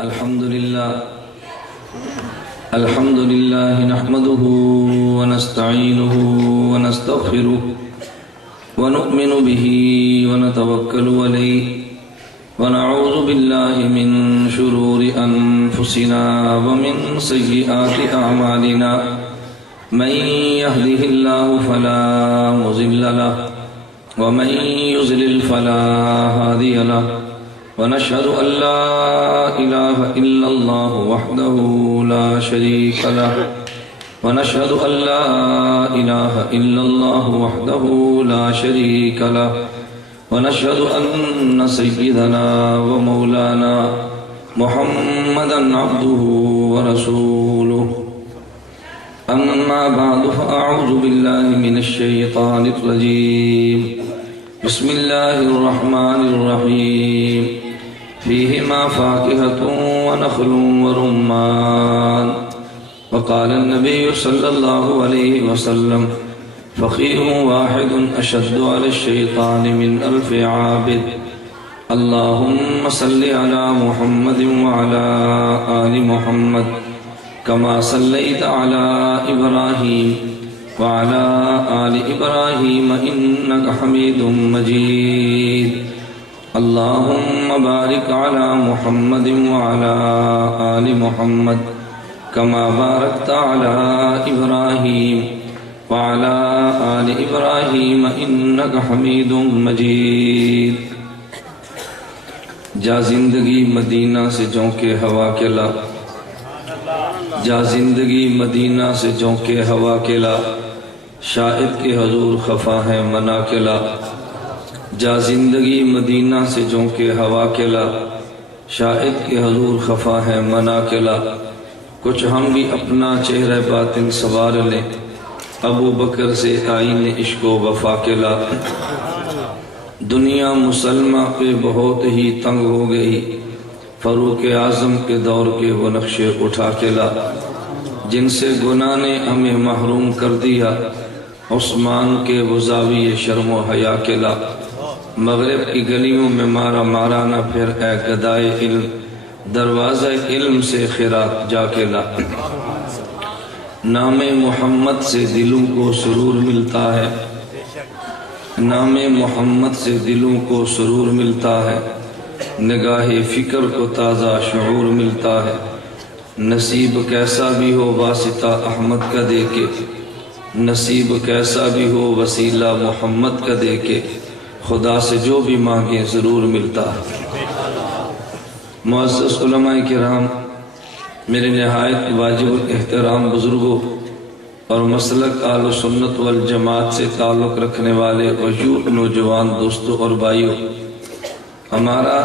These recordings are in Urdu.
الحمد لله نحمده ونستعينه ونستغفره ونؤمن به ونتوكل عليه ونعوذ بالله من شرور أنفسنا ومن سيئات أعمالنا من يهده الله فلا مضل له ومن يضلل فلا هادي له ونشهد أن لا إله إلا الله وحده لا شريك له ونشهد أن لا إله إلا الله وحده لا شريك له ونشهد أن سيدنا ومولانا محمدا عبده ورسوله أما بعد فأعوذ بالله من الشيطان الرجيم بسم الله الرحمن الرحيم فيهما فاكهة ونخل ورمان وقال النبي صلى الله عليه وسلم فقيه واحد أشد على الشيطان من 1000 عابد اللهم صل على محمد وعلى آل محمد كما صليت على إبراهيم وعلى آل إبراهيم إنك حميد مجيد اللهم بارك على محمد وعلى آل محمد كما باركت على إبراهيم وعلى آل إبراهيم إنك حميد مجيد جا زندگی مدینہ سے جونکے ہوا کے لا جا زندگی مدینہ سے جونکے ہوا کے لا شاہد کے حضور خفا ہے منا کے لا جا زندگی مدینہ سے جونکے ہوا کے لا شاہد کے حضور خفا ہے منا کے لا کچھ ہم بھی اپنا چہرہ باطن سوار لیں ابو بکر سے آئین عشق و وفا کے لا دنیا مسلمہ پہ بہت ہی تنگ ہو گئی فاروق اعظم کے دور کے وہ نقشے اٹھا کے لا جن سے گناہ نے ہمیں محروم کر دیا عثمان کے وہ زاویے شرم و حیا کے لا مغرب کی گلیوں میں مارا مارا نہ پھر اے گدائے علم دروازہ علم سے خیرات جا کے لا نام محمد سے دلوں کو سرور ملتا ہے نام محمد سے دلوں کو سرور ملتا ہے نگاہ فکر کو تازہ شعور ملتا ہے نصیب کیسا بھی ہو واسطہ احمد کا دے کے نصیب کیسا بھی ہو وسیلہ محمد کا دے کے خدا سے جو بھی مانگے ضرور ملتا ہے معزز علماء کرام میرے نہایت واجب الاحترام بزرگوں اور مسلک اہل سنت والجماعت سے تعلق رکھنے والے وجود نوجوان دوستوں اور بھائیوں ہمارا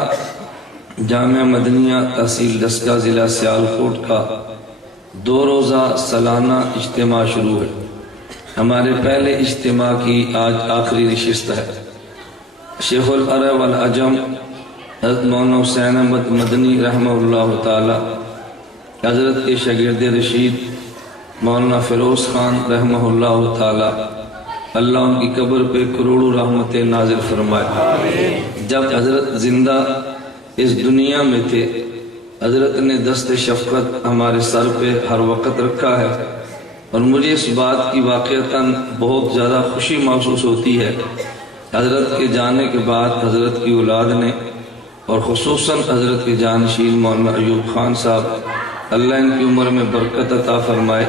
جامعہ مدنیہ تحصیل دسکا ضلع سیالکوٹ کا 2 روزہ سالانہ اجتماع شروع ہے ہمارے پہلے اجتماع کی آج آخری نشست ہے شیخ العرب والعجم حضرت مولانا حسین احمد مدنی رحمہ اللہ تعالی حضرت کے شاگرد رشید مولانا فیروز خان رحمہ اللہ تعالی اللہ ان کی قبر پہ کروڑوں رحمتیں نازل فرمائے جب حضرت زندہ اس دنیا میں تھے حضرت نے دست شفقت ہمارے سر پہ ہر وقت رکھا ہے اور مجھے اس بات کی واقعتاً بہت زیادہ خوشی محسوس ہوتی ہے حضرت کے جانے کے بعد حضرت کی اولاد نے اور خصوصاً حضرت کے جانشین مولانا ایوب خان صاحب اللہ ان کی عمر میں برکت عطا فرمائے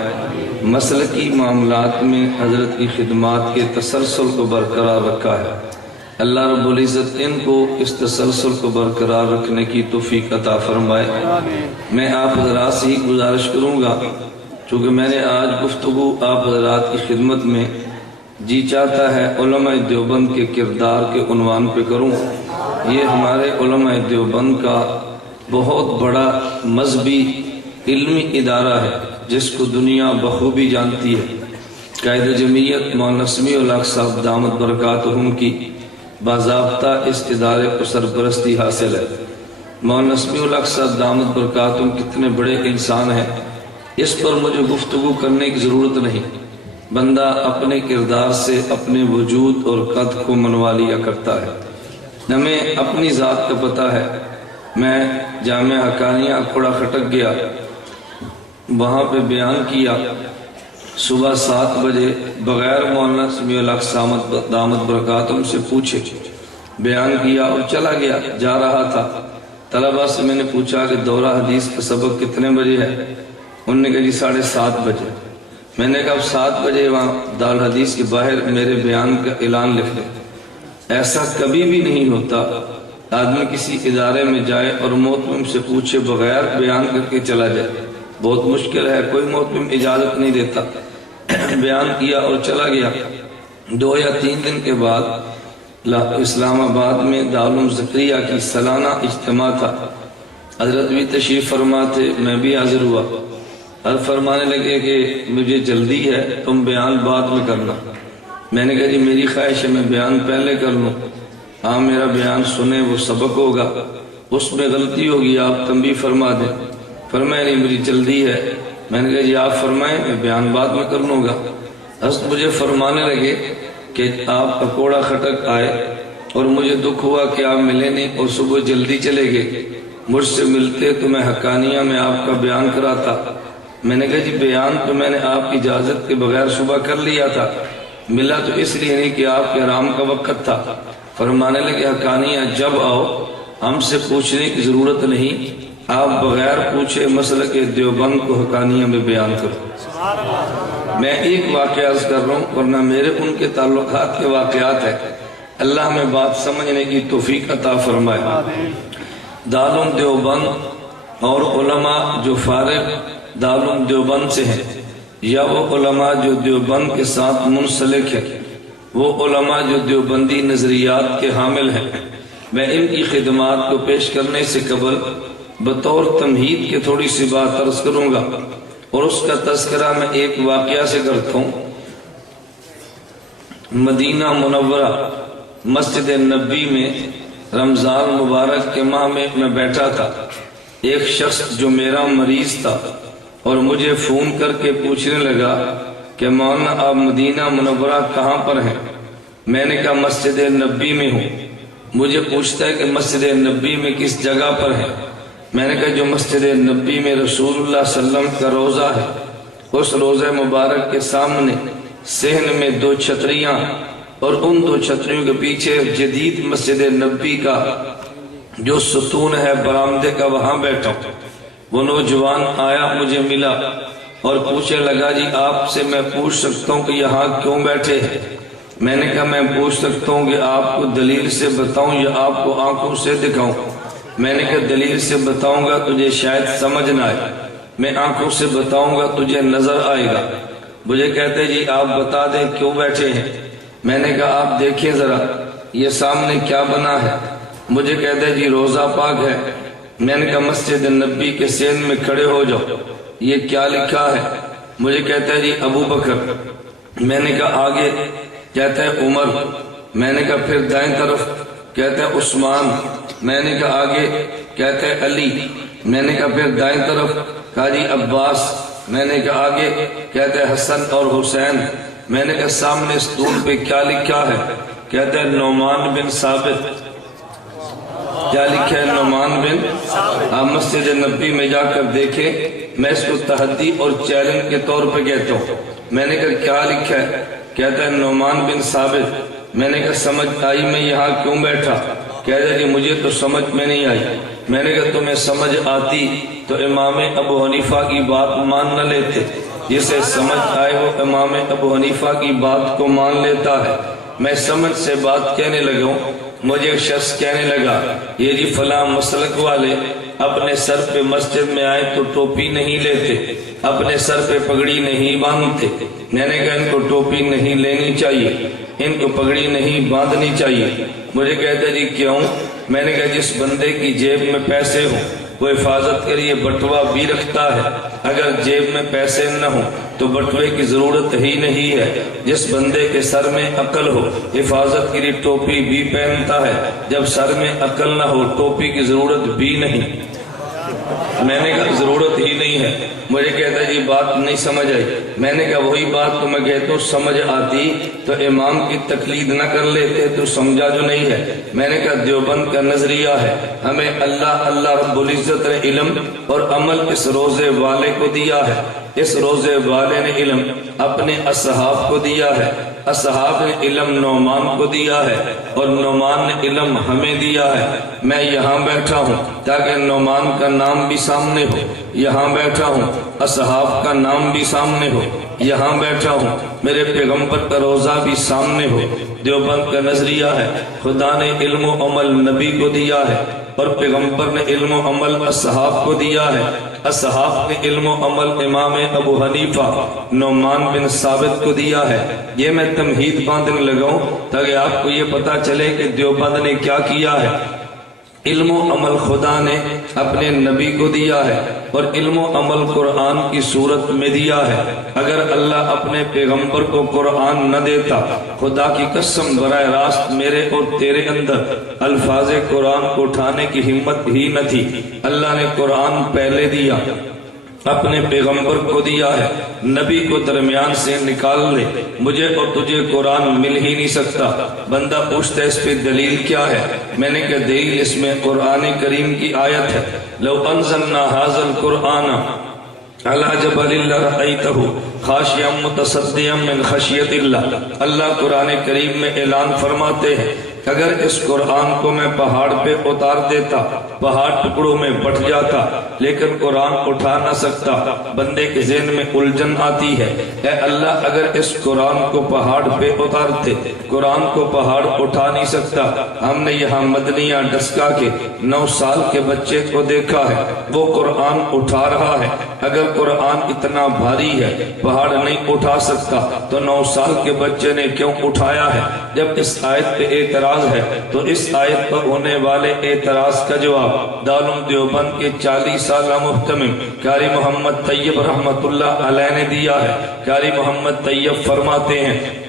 مسلکی معاملات میں حضرت کی خدمات کے تسلسل کو برقرار رکھا ہے اللہ رب العزت ان کو اس تسلسل کو برقرار رکھنے کی توفیق عطا فرمائے میں آپ حضرات سے ہی گزارش کروں گا چونکہ میں نے آج گفتگو آپ حضرات کی خدمت میں جی چاہتا ہے علماء دیوبند کے کردار کے عنوان پہ کروں یہ ہمارے علماء دیوبند کا بہت بڑا مذہبی علمی ادارہ ہے جس کو دنیا بخوبی جانتی ہے قائد جمعیت مولانا سمیع الحق صاحب دامت برکاتہم کی باضابطہ اس ادارے کو سرپرستی حاصل ہے مولانا سمیع الحق صاحب دامت برکاتہم کتنے بڑے انسان ہیں اس پر مجھے گفتگو کرنے کی ضرورت نہیں بندہ اپنے کردار سے اپنے وجود اور قد کو منوا لیا کرتا ہے ہمیں اپنی ذات کا پتہ ہے میں جامع حقانیہ کھوڑا خٹک گیا، وہاں پہ بیان کیا۔ صبح 7 بجے بغیر مولانا سمیع الحق صامت دامت برکاتہم سے پوچھے بیان کیا اور چلا گیا۔ جا رہا تھا، طلبہ سے میں نے پوچھا کہ دورہ حدیث کا سبق کتنے بجے ہے؟ انہوں نے کہا جی 7:30 بجے۔ میں نے کہا اب 7 بجے وہاں دارالحدیث کے باہر میرے بیان کا اعلان لکھ دیں۔ ایسا کبھی بھی نہیں ہوتا آدمی کسی ادارے میں جائے اور محتمم سے پوچھے بغیر بیان کر کے چلا جائے، بہت مشکل ہے، کوئی محتمم اجازت نہیں دیتا۔ بیان کیا اور چلا گیا۔ 2 یا 3 دن کے بعد اسلام آباد میں دارالعلوم زکریا کی سالانہ اجتماع تھا، حضرت بھی تشریف فرما تھے، میں بھی حاضر ہوا۔ اور فرمانے لگے کہ مجھے جلدی ہے، تم بیان بعد میں کرنا۔ میں نے کہا جی میری خواہش ہے میں بیان پہلے کر لوں، آپ میرا بیان سنیں، وہ سبق ہوگا، اس میں غلطی ہوگی آپ تنبیہ فرما دیں۔ فرمایا نہیں مجھے جلدی ہے۔ میں نے کہا جی آپ فرمائیں، میں بیان بعد میں کر لوں گا۔ حضرت مجھے فرمانے لگے کہ آپ اکوڑا خٹک آئے اور مجھے دکھ ہوا کہ آپ ملے نہیں اور صبح جلدی چلے گئے، مجھ سے ملتے تو میں حقانیہ میں آپ کا بیان کراتا۔ میں نے کہا جی بیان تو میں نے آپ کی اجازت کے بغیر صبح کر لیا تھا، ملا تو اس لیے نہیں کہ آپ کے آرام کا وقت تھا۔ فرمانے لگے حقانیہ جب آؤ ہم سے پوچھنے کی ضرورت نہیں، آپ بغیر پوچھے مسلک دیوبند کو حقانیہ میں بیان کرو۔ میں ایک واقعہ عرض کر رہا ہوں ورنہ میرے ان کے تعلقات کے واقعات ہیں، اللہ میں بات سمجھنے کی توفیق عطا فرمائے۔ دارالعلوم دیوبند اور علماء جو فارغ دارالعلوم دیوبند سے ہیں یا وہ علماء جو دیوبند کے ساتھ منسلک ہیں، وہ علماء جو دیوبندی نظریات کے حامل ہیں، میں ان کی خدمات کو پیش کرنے سے قبل بطور تمہید کے تھوڑی سی بات عرض کروں گا اور اس کا تذکرہ میں ایک واقعہ سے کرتا ہوں۔ مدینہ منورہ مسجد نبی میں رمضان مبارک کے ماہ میں بیٹھا تھا، ایک شخص جو میرا مریض تھا اور مجھے فون کر کے پوچھنے لگا کہ مولانا آپ مدینہ منورہ کہاں پر ہیں؟ میں نے کہا مسجد نبی میں ہوں۔ مجھے پوچھتا ہے کہ مسجد نبی میں کس جگہ پر ہے؟ میں نے کہا جو مسجد نبی میں رسول اللہ صلی اللہ علیہ وسلم کا روزہ ہے، اس روزہ مبارک کے سامنے صحن میں 2 چھتریاں اور ان 2 چھتریوں کے پیچھے جدید مسجد نبی کا جو ستون ہے برآمدے کا، وہاں بیٹھا ہوں۔ وہ نوجوان آیا مجھے ملا اور پوچھنے لگا جی آپ سے میں پوچھ سکتا ہوں کہ یہاں کیوں بیٹھے ہیں؟ میں نے کہا میں پوچھ سکتا ہوں کہ آپ کو دلیل سے بتاؤں یا آپ کو آنکھوں سے دکھاؤں؟ میں نے کہا دلیل سے بتاؤں گا تجھے شاید سمجھ نہ آئے، میں آنکھوں سے بتاؤں گا تجھے نظر آئے گا۔ مجھے کہتے جی آپ بتا دیں کیوں بیٹھے ہیں؟ میں نے کہا آپ دیکھیں ذرا یہ سامنے کیا بنا ہے؟ مجھے کہتے جی روزہ پاک ہے۔ میں نے کہا مسجد نبی کے صحن میں کھڑے ہو جاؤ، یہ کیا لکھا ہے؟ مجھے کہتا ہے جی ابو بکر۔ میں نے کہا آگے؟ کہتا ہے عمر۔ میں نے کہا پھر دائیں طرف؟ کہتا ہے عثمان۔ میں نے کہا آگے؟ کہتا ہے علی۔ میں نے کہا پھر دائیں طرف؟ کہا جی عباس۔ میں نے کہا آگے؟ کہتا ہے حسن اور حسین۔ میں نے کہا سامنے ستون پہ کیا لکھا ہے؟ کہتا ہے نعمان بن ثابت۔ کیا لکھا ہے؟ نعمان بن۔ آپ مسجد نبی میں جا کر دیکھیں، میں اس کو تحدی اور چیلنج کے طور پہ کہتا ہوں۔ میں نے کہا کیا لکھا ہے؟ کہتا ہے نعمان بن ثابت۔ میں نے کہا سمجھ آئی میں یہاں کیوں بیٹھا؟ کہتا ہے جی مجھے تو سمجھ میں نہیں آئی۔ میں نے کہا تمہیں سمجھ آتی تو امام ابو حنیفہ کی بات مان نہ لیتے؟ جسے سمجھ آئے وہ امام ابو حنیفہ کی بات کو مان لیتا ہے۔ میں سمجھ سے بات کہنے لگا ہوں، مجھے ایک شخص کہنے لگا یہ جی فلاں مسلک والے اپنے سر پہ مسجد میں آئے تو ٹوپی نہیں لیتے، اپنے سر پہ پگڑی نہیں باندھتے۔ میں نے کہا ان کو ٹوپی نہیں لینی چاہیے، ان کو پگڑی نہیں باندھنی چاہیے۔ مجھے کہتے جی کیوں؟ میں نے کہا جس بندے کی جیب میں پیسے ہوں وہ حفاظت کے لیے بٹوا بھی رکھتا ہے، اگر جیب میں پیسے نہ ہوں تو بٹوے کی ضرورت ہی نہیں ہے۔ جس بندے کے سر میں عقل ہو حفاظت کے لیے ٹوپی بھی پہنتا ہے، جب سر میں عقل نہ ہو ٹوپی کی ضرورت بھی نہیں۔ میں نے کہا ضرورت ہی نہیں ہے۔ مجھے کہتا ہے جی بات نہیں سمجھ آئی. میں نے کہا وہی بات تو میں کہتا ہوں سمجھ آتی تو امام کی تقلید نہ کر لیتے, تو سمجھا جو نہیں ہے. میں نے کہا دیوبند کا نظریہ ہے ہمیں اللہ رب العزت نے علم اور عمل اس روزے والے کو دیا ہے. اس روزے والے نے علم اپنے اصحاب کو دیا ہے, اصحاب نے علم نعمان کو دیا ہے, اور نعمان نے علم ہمیں دیا ہے. میں یہاں بیٹھا ہوں تاکہ نعمان کا نام بھی سامنے ہو, یہاں بیٹھا ہوں اصحاب کا نام بھی سامنے ہو, یہاں بیٹھا ہوں میرے پیغمبر کا روزہ بھی سامنے ہو. دیوبند کا نظریہ ہے خدا نے علم و عمل نبی کو دیا ہے, اور پیغمبر نے علم و عمل اصحاب کو دیا ہے. اصحاب نے علم و عمل امام ابو حنیفہ نعمان بن ثابت کو دیا ہے. یہ میں تمہید باندھنے لگاؤں تاکہ آپ کو یہ پتا چلے کہ دیوبند نے کیا کیا ہے. علم و عمل خدا نے اپنے نبی کو دیا ہے, اور علم و عمل قرآن کی صورت میں دیا ہے. اگر اللہ اپنے پیغمبر کو قرآن نہ دیتا, خدا کی قسم براہ راست میرے اور تیرے اندر الفاظ قرآن کو اٹھانے کی ہمت ہی نہ تھی. اللہ نے قرآن پہلے دیا, اپنے پیغمبر کو دیا ہے, نبی کو درمیان سے نکال لے, مجھے اور تجھے قرآن مل ہی نہیں سکتا. بندہ پوچھتا ہے اس پہ دلیل کیا ہے؟ میں نے کہا دلیل اس میں قرآن کریم کی آیت ہے, لو انزلنا هذا القرآن على جبل لرأيته خاشعا متصدعا من خشیت اللہ. اللہ قرآن کریم میں اعلان فرماتے ہیں اگر اس قرآن کو میں پہاڑ پہ اتار دیتا پہاڑ ٹکڑوں میں بٹ جاتا, لیکن قرآن اٹھا نہ سکتا. بندے کے ذہن میں الجھن آتی ہے, اے اللہ اگر اس قرآن کو پہاڑ پہ اتارتے, قرآن کو پہاڑ اٹھا نہیں سکتا. ہم نے یہاں مدنیہ ڈسکا کے 9 سال کے بچے کو دیکھا ہے, وہ قرآن اٹھا رہا ہے. اگر قرآن اتنا بھاری ہے پہاڑ نہیں اٹھا سکتا تو 9 سال کے بچے نے کیوں اٹھایا ہے؟ جب اس آیت پہ اعتراض ہے تو اس آیت پر ہونے والے اعتراض کا جواب دارالعلوم دیوبند کے 40 سالہ محتمم قاری محمد طیب رحمت اللہ علیہ نے دیا ہے. قاری محمد طیب فرماتے ہیں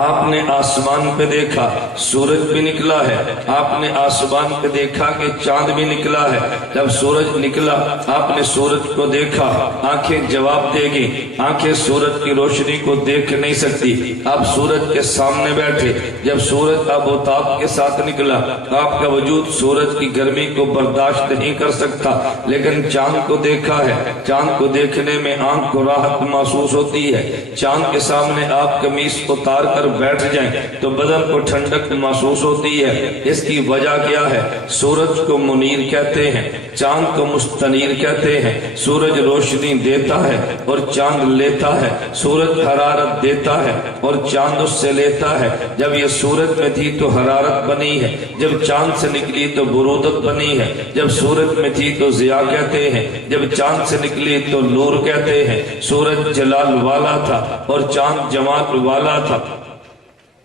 آپ نے آسمان پہ دیکھا سورج بھی نکلا ہے, آپ نے آسمان پہ دیکھا کہ چاند بھی نکلا ہے. جب سورج نکلا آپ نے سورج کو دیکھا, آنکھیں جواب دے گی, آنکھیں سورج کی روشنی کو دیکھ نہیں سکتی. آپ سورج کے سامنے بیٹھے, جب سورج آبوتاب کے ساتھ نکلا آپ کا وجود سورج کی گرمی کو برداشت نہیں کر سکتا, لیکن چاند کو دیکھا ہے. چاند کو دیکھنے میں آنکھ کو راحت محسوس ہوتی ہے. چاند کے سامنے آپ قمیص اتار کر بیٹھ جائیں تو بدن کو ٹھنڈک محسوس ہوتی ہے. اس کی وجہ کیا ہے؟ سورج کو منیر کہتے ہیں, چاند کو مستنیر کہتے ہیں. سورج روشنی دیتا ہے اور چاند لیتا ہے. سورج حرارت دیتا ہے اور چاند اس سے لیتا ہے. جب یہ سورج میں تھی تو حرارت بنی ہے, جب چاند سے نکلی تو برودت بنی ہے. جب سورج میں تھی تو ضیاء کہتے ہیں, جب چاند سے نکلی تو نور کہتے ہیں. سورج جلال والا تھا اور چاند جمال والا تھا.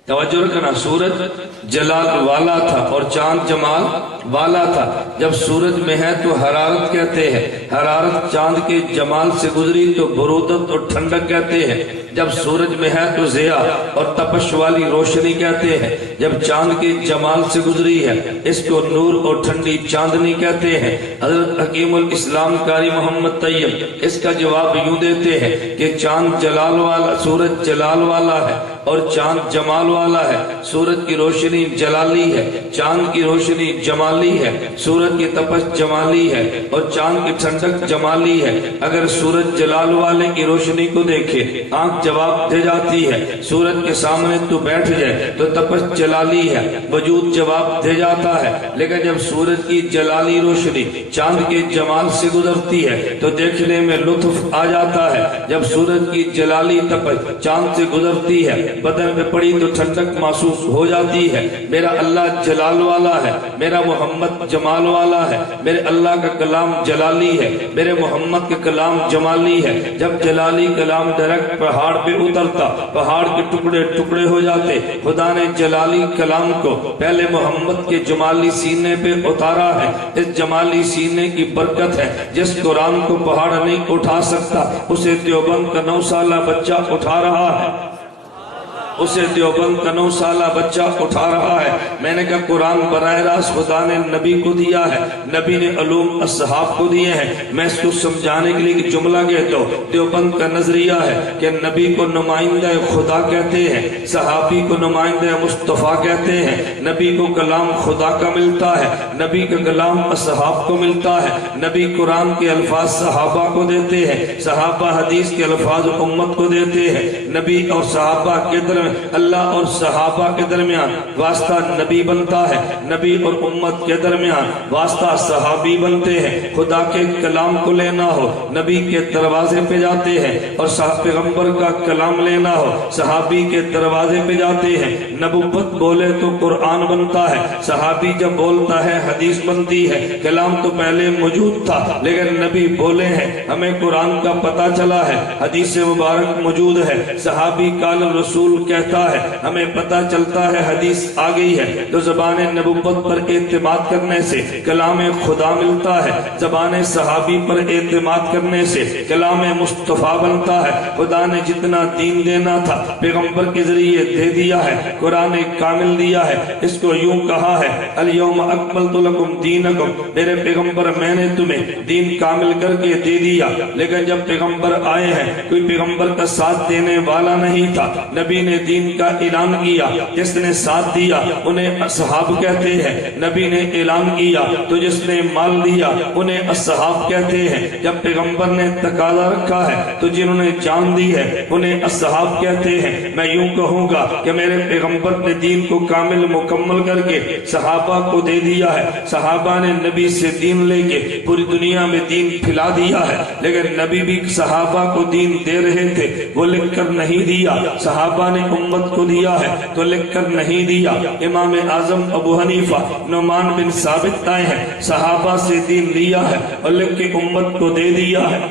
توجہ رکھنا, سورج جلال والا تھا اور چاند جمال والا تھا. جب سورج میں ہے تو حرارت کہتے ہیں, حرارت چاند کے جمال سے گزری تو برودت اور ٹھنڈک کہتے ہیں. جب سورج میں ہے تو ضیاء اور تپش والی روشنی کہتے ہیں. جب چاند کے جمال سے گزری ہے اس کو نور اور ٹھنڈی چاندنی کہتے ہیں. حضرت حکیم الاسلام قاری محمد طیب اس کا جواب یوں دیتے ہیں کہ چاند جلال والا, سورج جلال والا ہے اور چاند جمال والا ہے. سورج کی روشنی جلالی ہے, چاند کی روشنی جمالی ہے. سورج کی تپش جمالی ہے اور چاند کی ٹھنڈک جمالی ہے. اگر سورج جلال والے کی روشنی کو دیکھے آنکھ جواب دے جاتی ہے. سورج کے سامنے تو بیٹھ جائے تو تپش جلالی ہے, وجود جواب دے جاتا ہے. لیکن جب سورج کی جلالی روشنی چاند کے جمال سے گزرتی ہے تو دیکھنے میں لطف آ جاتا ہے. جب سورج کی جلالی تپش چاند سے گزرتی ہے بدن میں پڑی تو ٹھنڈک محسوس ہو جاتی ہے. میرا اللہ جلال والا ہے, میرا محمد جمال والا ہے. میرے اللہ کا کلام جلالی ہے, میرے محمد کا کلام جمالی ہے. جب جلالی کلام ڈائریکٹ پہاڑ پہ اترتا پہاڑ کے ٹکڑے ٹکڑے ہو جاتے. خدا نے جلالی کلام کو پہلے محمد کے جمالی سینے پہ اتارا ہے. اس جمالی سینے کی برکت ہے. جس قرآن کو پہاڑ نہیں اٹھا سکتا اسے دیوبند کا 9 سالہ بچہ اٹھا رہا ہے. اسے دیوبند کا 9 سالہ بچہ اٹھا رہا ہے۔ میں نے کہا قرآن براہ راست خدا نے نبی کو دیا ہے، نبی نے علوم اصحاب کو دیے ہیں۔ میں اس کو سمجھانے کے لیے ایک جملہ کہتا ہوں۔ دیوبند کا نظریہ ہے کہ نبی کو نمائندہ خدا کہتے ہیں، صحابی کو نمائندہ مصطفیٰ کہتے ہیں، نبی کو کلام خدا کا ملتا ہے، نبی کا کلام اصحاب کو ملتا ہے، نبی قرآن کے الفاظ صحابہ کو دیتے ہیں، صحابہ حدیث کے الفاظ امت کو دیتے ہیں۔ نبی اور صحابہ کے درمیان، اللہ اور صحابہ کے درمیان واسطہ نبی بنتا ہے، نبی اور امت کے درمیان واسطہ صحابی بنتے ہیں۔ خدا کے کلام کو لینا ہو نبی کے دروازے پہ جاتے ہیں، اور پیغمبر کا کلام لینا ہو صحابی کے دروازے پہ جاتے ہیں۔ نبوت بولے تو قرآن بنتا ہے، صحابی جب بولتا ہے حدیث بنتی ہے۔ کلام تو پہلے موجود تھا لیکن نبی بولے ہیں، ہمیں قرآن کا پتہ چلا ہے، حدیث مبارک موجود ہے، صحابی قال رسول کہتا ہے، ہمیں پتہ چلتا ہے حدیث آ گئی ہے۔ تو زبان نبوت پر اعتماد کرنے سے کلام خدا ملتا ہے، زبان صحابی پر اعتماد کرنے سے کلام مصطفیٰ بنتا ہے۔ خدا نے جتنا دین دینا تھا پیغمبر کے ذریعے دے دیا ہے، قرآن کامل دیا ہے۔ اس کو یوں کہا ہے الیوم اکملت لکم دینکم، میرے پیغمبر میں نے تمہیں دین کامل کر کے دے دیا۔ لیکن جب پیغمبر آئے ہیں کوئی پیغمبر کا ساتھ دینے والا نہیں تھا، نبی نے دین کا اعلان کیا، جس نے ساتھ دیا انہیں اصحاب کہتے ہیں، نبی نے اعلان کیا تو جس نے مال دیا انہیں اصحاب کہتے ہیں۔ جب پیغمبر نے تقاضا رکھا ہے تو جنہوں نے جان دی ہے انہیں اصحاب کہتے ہیں۔ میں یوں کہوں گا کہ میرے پیغمبر نے دین کو کامل مکمل کر کے صحابہ کو دے دیا ہے، صحابہ نے نبی سے دین لے کے پوری دنیا میں دین پھیلا دیا ہے۔ لیکن نبی بھی صحابہ کو دین دے رہے تھے، وہ لکھ کر نہیں دیا، صحابہ نے امت کو دیا ہے تو لکھ کر نہیں دیا۔ امام اعظم ابو حنیفہ نعمان بن ثابت آئے ہیں، صحابہ سے دین لیا ہے اور لکھ کے امت کو دے دیا ہے۔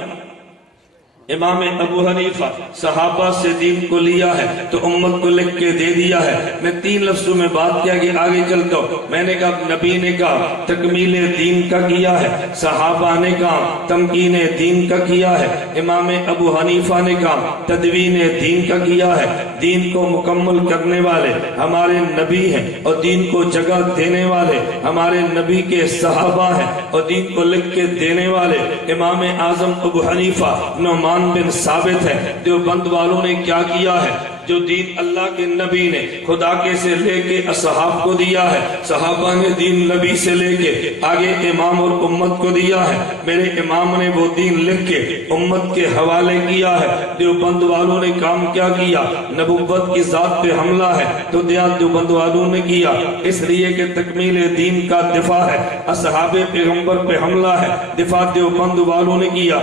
امام ابو حنیفہ صحابہ سے دین کو لیا ہے تو امت کو لکھ کے دے دیا ہے۔ میں 3 لفظوں میں بات کیا کہ آگے چلتا ہوں۔ میں نے کہا نبی نے کہا تکمیل دین کا کیا ہے، صحابہ نے کہا تمکین دین کا کیا ہے، امام ابو حنیفہ نے کہا تدوین دین کا کیا ہے۔ دین کو مکمل کرنے والے ہمارے نبی ہیں اور دین کو جگہ دینے والے ہمارے نبی کے صحابہ ہیں، اور دین کو لکھ کے دینے والے امام اعظم ابو حنیفہ نعمان بن ثابت ہے۔ دیوبند والوں نے کیا کیا ہے؟ جو دین اللہ کے نبی نے خدا کے سے لے کے اصحاب کو دیا ہے، صحابہ نے دین نبی سے لے کے آگے امام اور امت کو دیا ہے۔ میرے امام نے وہ دین لکھ کے امت کے حوالے کیا ہے۔ دیوبند والوں نے کام کیا کیا؟ نبوت کی ذات پہ حملہ ہے تو دیوبند والوں نے کیا، اس لیے کہ تکمیل دین کا دفاع ہے، اصحاب پیغمبر پہ حملہ ہے، دفاع دیوبند والوں نے کیا،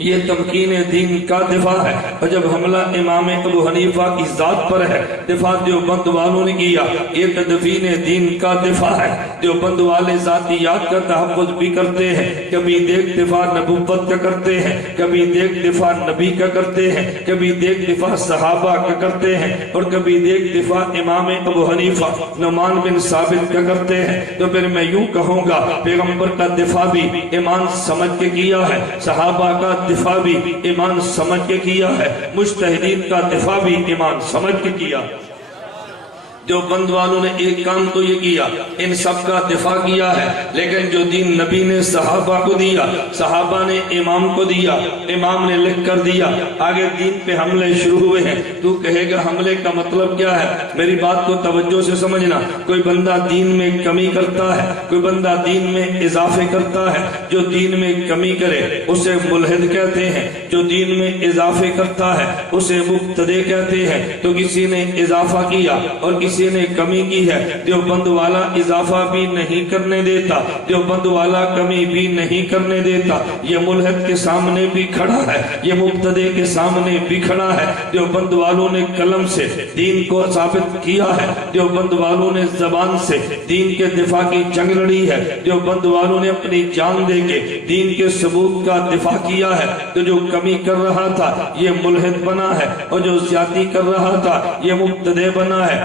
یہ تمکین دین کا دفاع ہے۔ اور جب حملہ امام ابو حنیفہ کی ذات پر ہے، دفاع دیوبند والوں نے کیا، یہ تدفین دین کا دفاع ہے۔ دیوبند والے ذاتیات کا تحفظ بھی کرتے ہیں، کبھی دیکھ دفاع نبوت کا کرتے ہیں، کبھی دیکھ دفاع نبی کا کرتے ہیں، کبھی دیکھ دفاع صحابہ کا کرتے ہیں، اور کبھی دیکھ دفاع امام ابو حنیفہ نعمان بن ثابت کا کرتے ہیں۔ تو پھر میں یوں کہوں گا پیغمبر کا دفاع بھی ایمان سمجھ کے کیا ہے، صحابہ کا دفاع بھی ایمان سمجھ کے کیا ہے، مجتہدین کا دفاع بھی ایمان سمجھ کے کیا۔ دیوبند والوں نے ایک کام تو یہ کیا، ان سب کا دفاع کیا ہے، لیکن جو دین نبی نے صحابہ کو دیا، صحابہ نے امام کو دیا، امام نے لکھ کر دیا، آگے دین پہ حملے شروع ہوئے ہیں۔ تو کہے گا حملے کا مطلب کیا ہے؟ میری بات کو توجہ سے سمجھنا۔ کوئی بندہ دین میں کمی کرتا ہے، کوئی بندہ دین میں اضافے کرتا ہے، جو دین میں کمی کرے اسے ملحد کہتے ہیں، جو دین میں اضافے کرتا ہے اسے مبتدع کہتے ہیں۔ تو کسی نے اضافہ کیا اور کسی نے کمی کی ہے، دیوبند والا اضافہ بھی نہیں کرنے دیتا، دیوبند والا کمی بھی نہیں کرنے دیتا، یہ ملحد کے سامنے بھی کھڑا ہے، یہ مبتدع کے سامنے بھی کھڑا ہے۔ دیوبند والوں نے قلم سے دین کو ثابت کیا ہے، دیوبند والوں نے زبان سے دین کے دفاع کی جنگ لڑی ہے، دیوبند والوں نے اپنی جان دے کے دین کے ثبوت کا دفاع کیا ہے۔ تو جو کمی کر رہا تھا یہ ملحد بنا ہے، اور جو زیادتی کر رہا تھا یہ مبتدع بنا ہے۔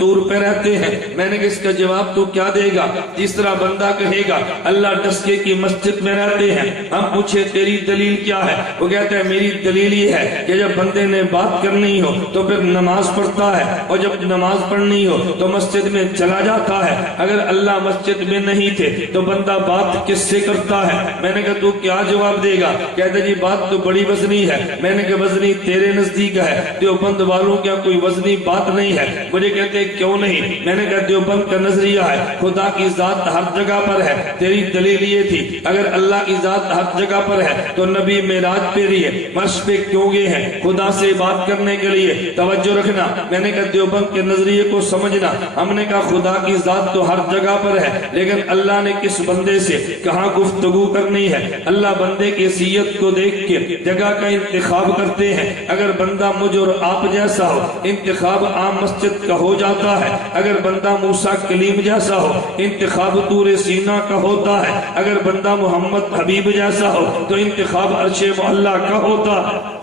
طور پہ رہتے ہیں۔ میں نے اس کا جواب تو کیا دے گا؟ تیسرا بندہ کہے گا اللہ ڈسکے کی مسجد میں رہتے ہیں۔ ہم پوچھے تیری دلیل کیا ہے؟ وہ کہتا ہے میری دلیل یہ ہے کہ جب بندے نے بات کرنی ہو تو پھر نماز پڑھتا ہے، اور جب نماز پڑھنی ہو تو مسجد میں چلا جاتا ہے۔ اگر اللہ مسجد میں نہیں تھے تو بندہ بات کس سے کرتا ہے؟ میں نے کہا تو کیا جواب دے گا؟ کہتا جی بات تو بڑی وزنی ہے۔ میں نے کہا وزنی تیرے نزدیک ہے، دیوبند والوں کیا کوئی وزنی بات نہیں ہے؟ مجھے کہتے کیوں نہیں؟ میں نے کہا دیوبند کا نظریہ ہے خدا کی ذات ہر جگہ پر ہے، تیری دلیل یہ تھی اگر اللہ کی ذات ہر جگہ پر ہے تو نبی معراج پہ رہے فرش پہ کیوں گئے ہیں؟ خدا سے بات کرنے کے لیے۔ توجہ رکھنا، میں نے کہا دیوبند کے نظریے کو سمجھنا۔ ہم نے کہا خدا کی ذات تو ہر جگہ پر ہے، لیکن اللہ نے کس بندے سے کہاں گفتگو کرنی ہے؟ اللہ بندے کی حیثیت کو دیکھ کے جگہ کا انتخاب کرتے ہیں۔ اگر بندہ مجھ اور آپ جیسا ہو انتخاب عام مسجد کا ہو جاتا ہے، اگر بندہ موسیٰ کلیم جیسا ہو انتخاب طور سینا کا ہوتا ہے، اگر بندہ محمد حبیب جیسا ہو تو انتخاب عرش معلیٰ کا ہوتا ہے،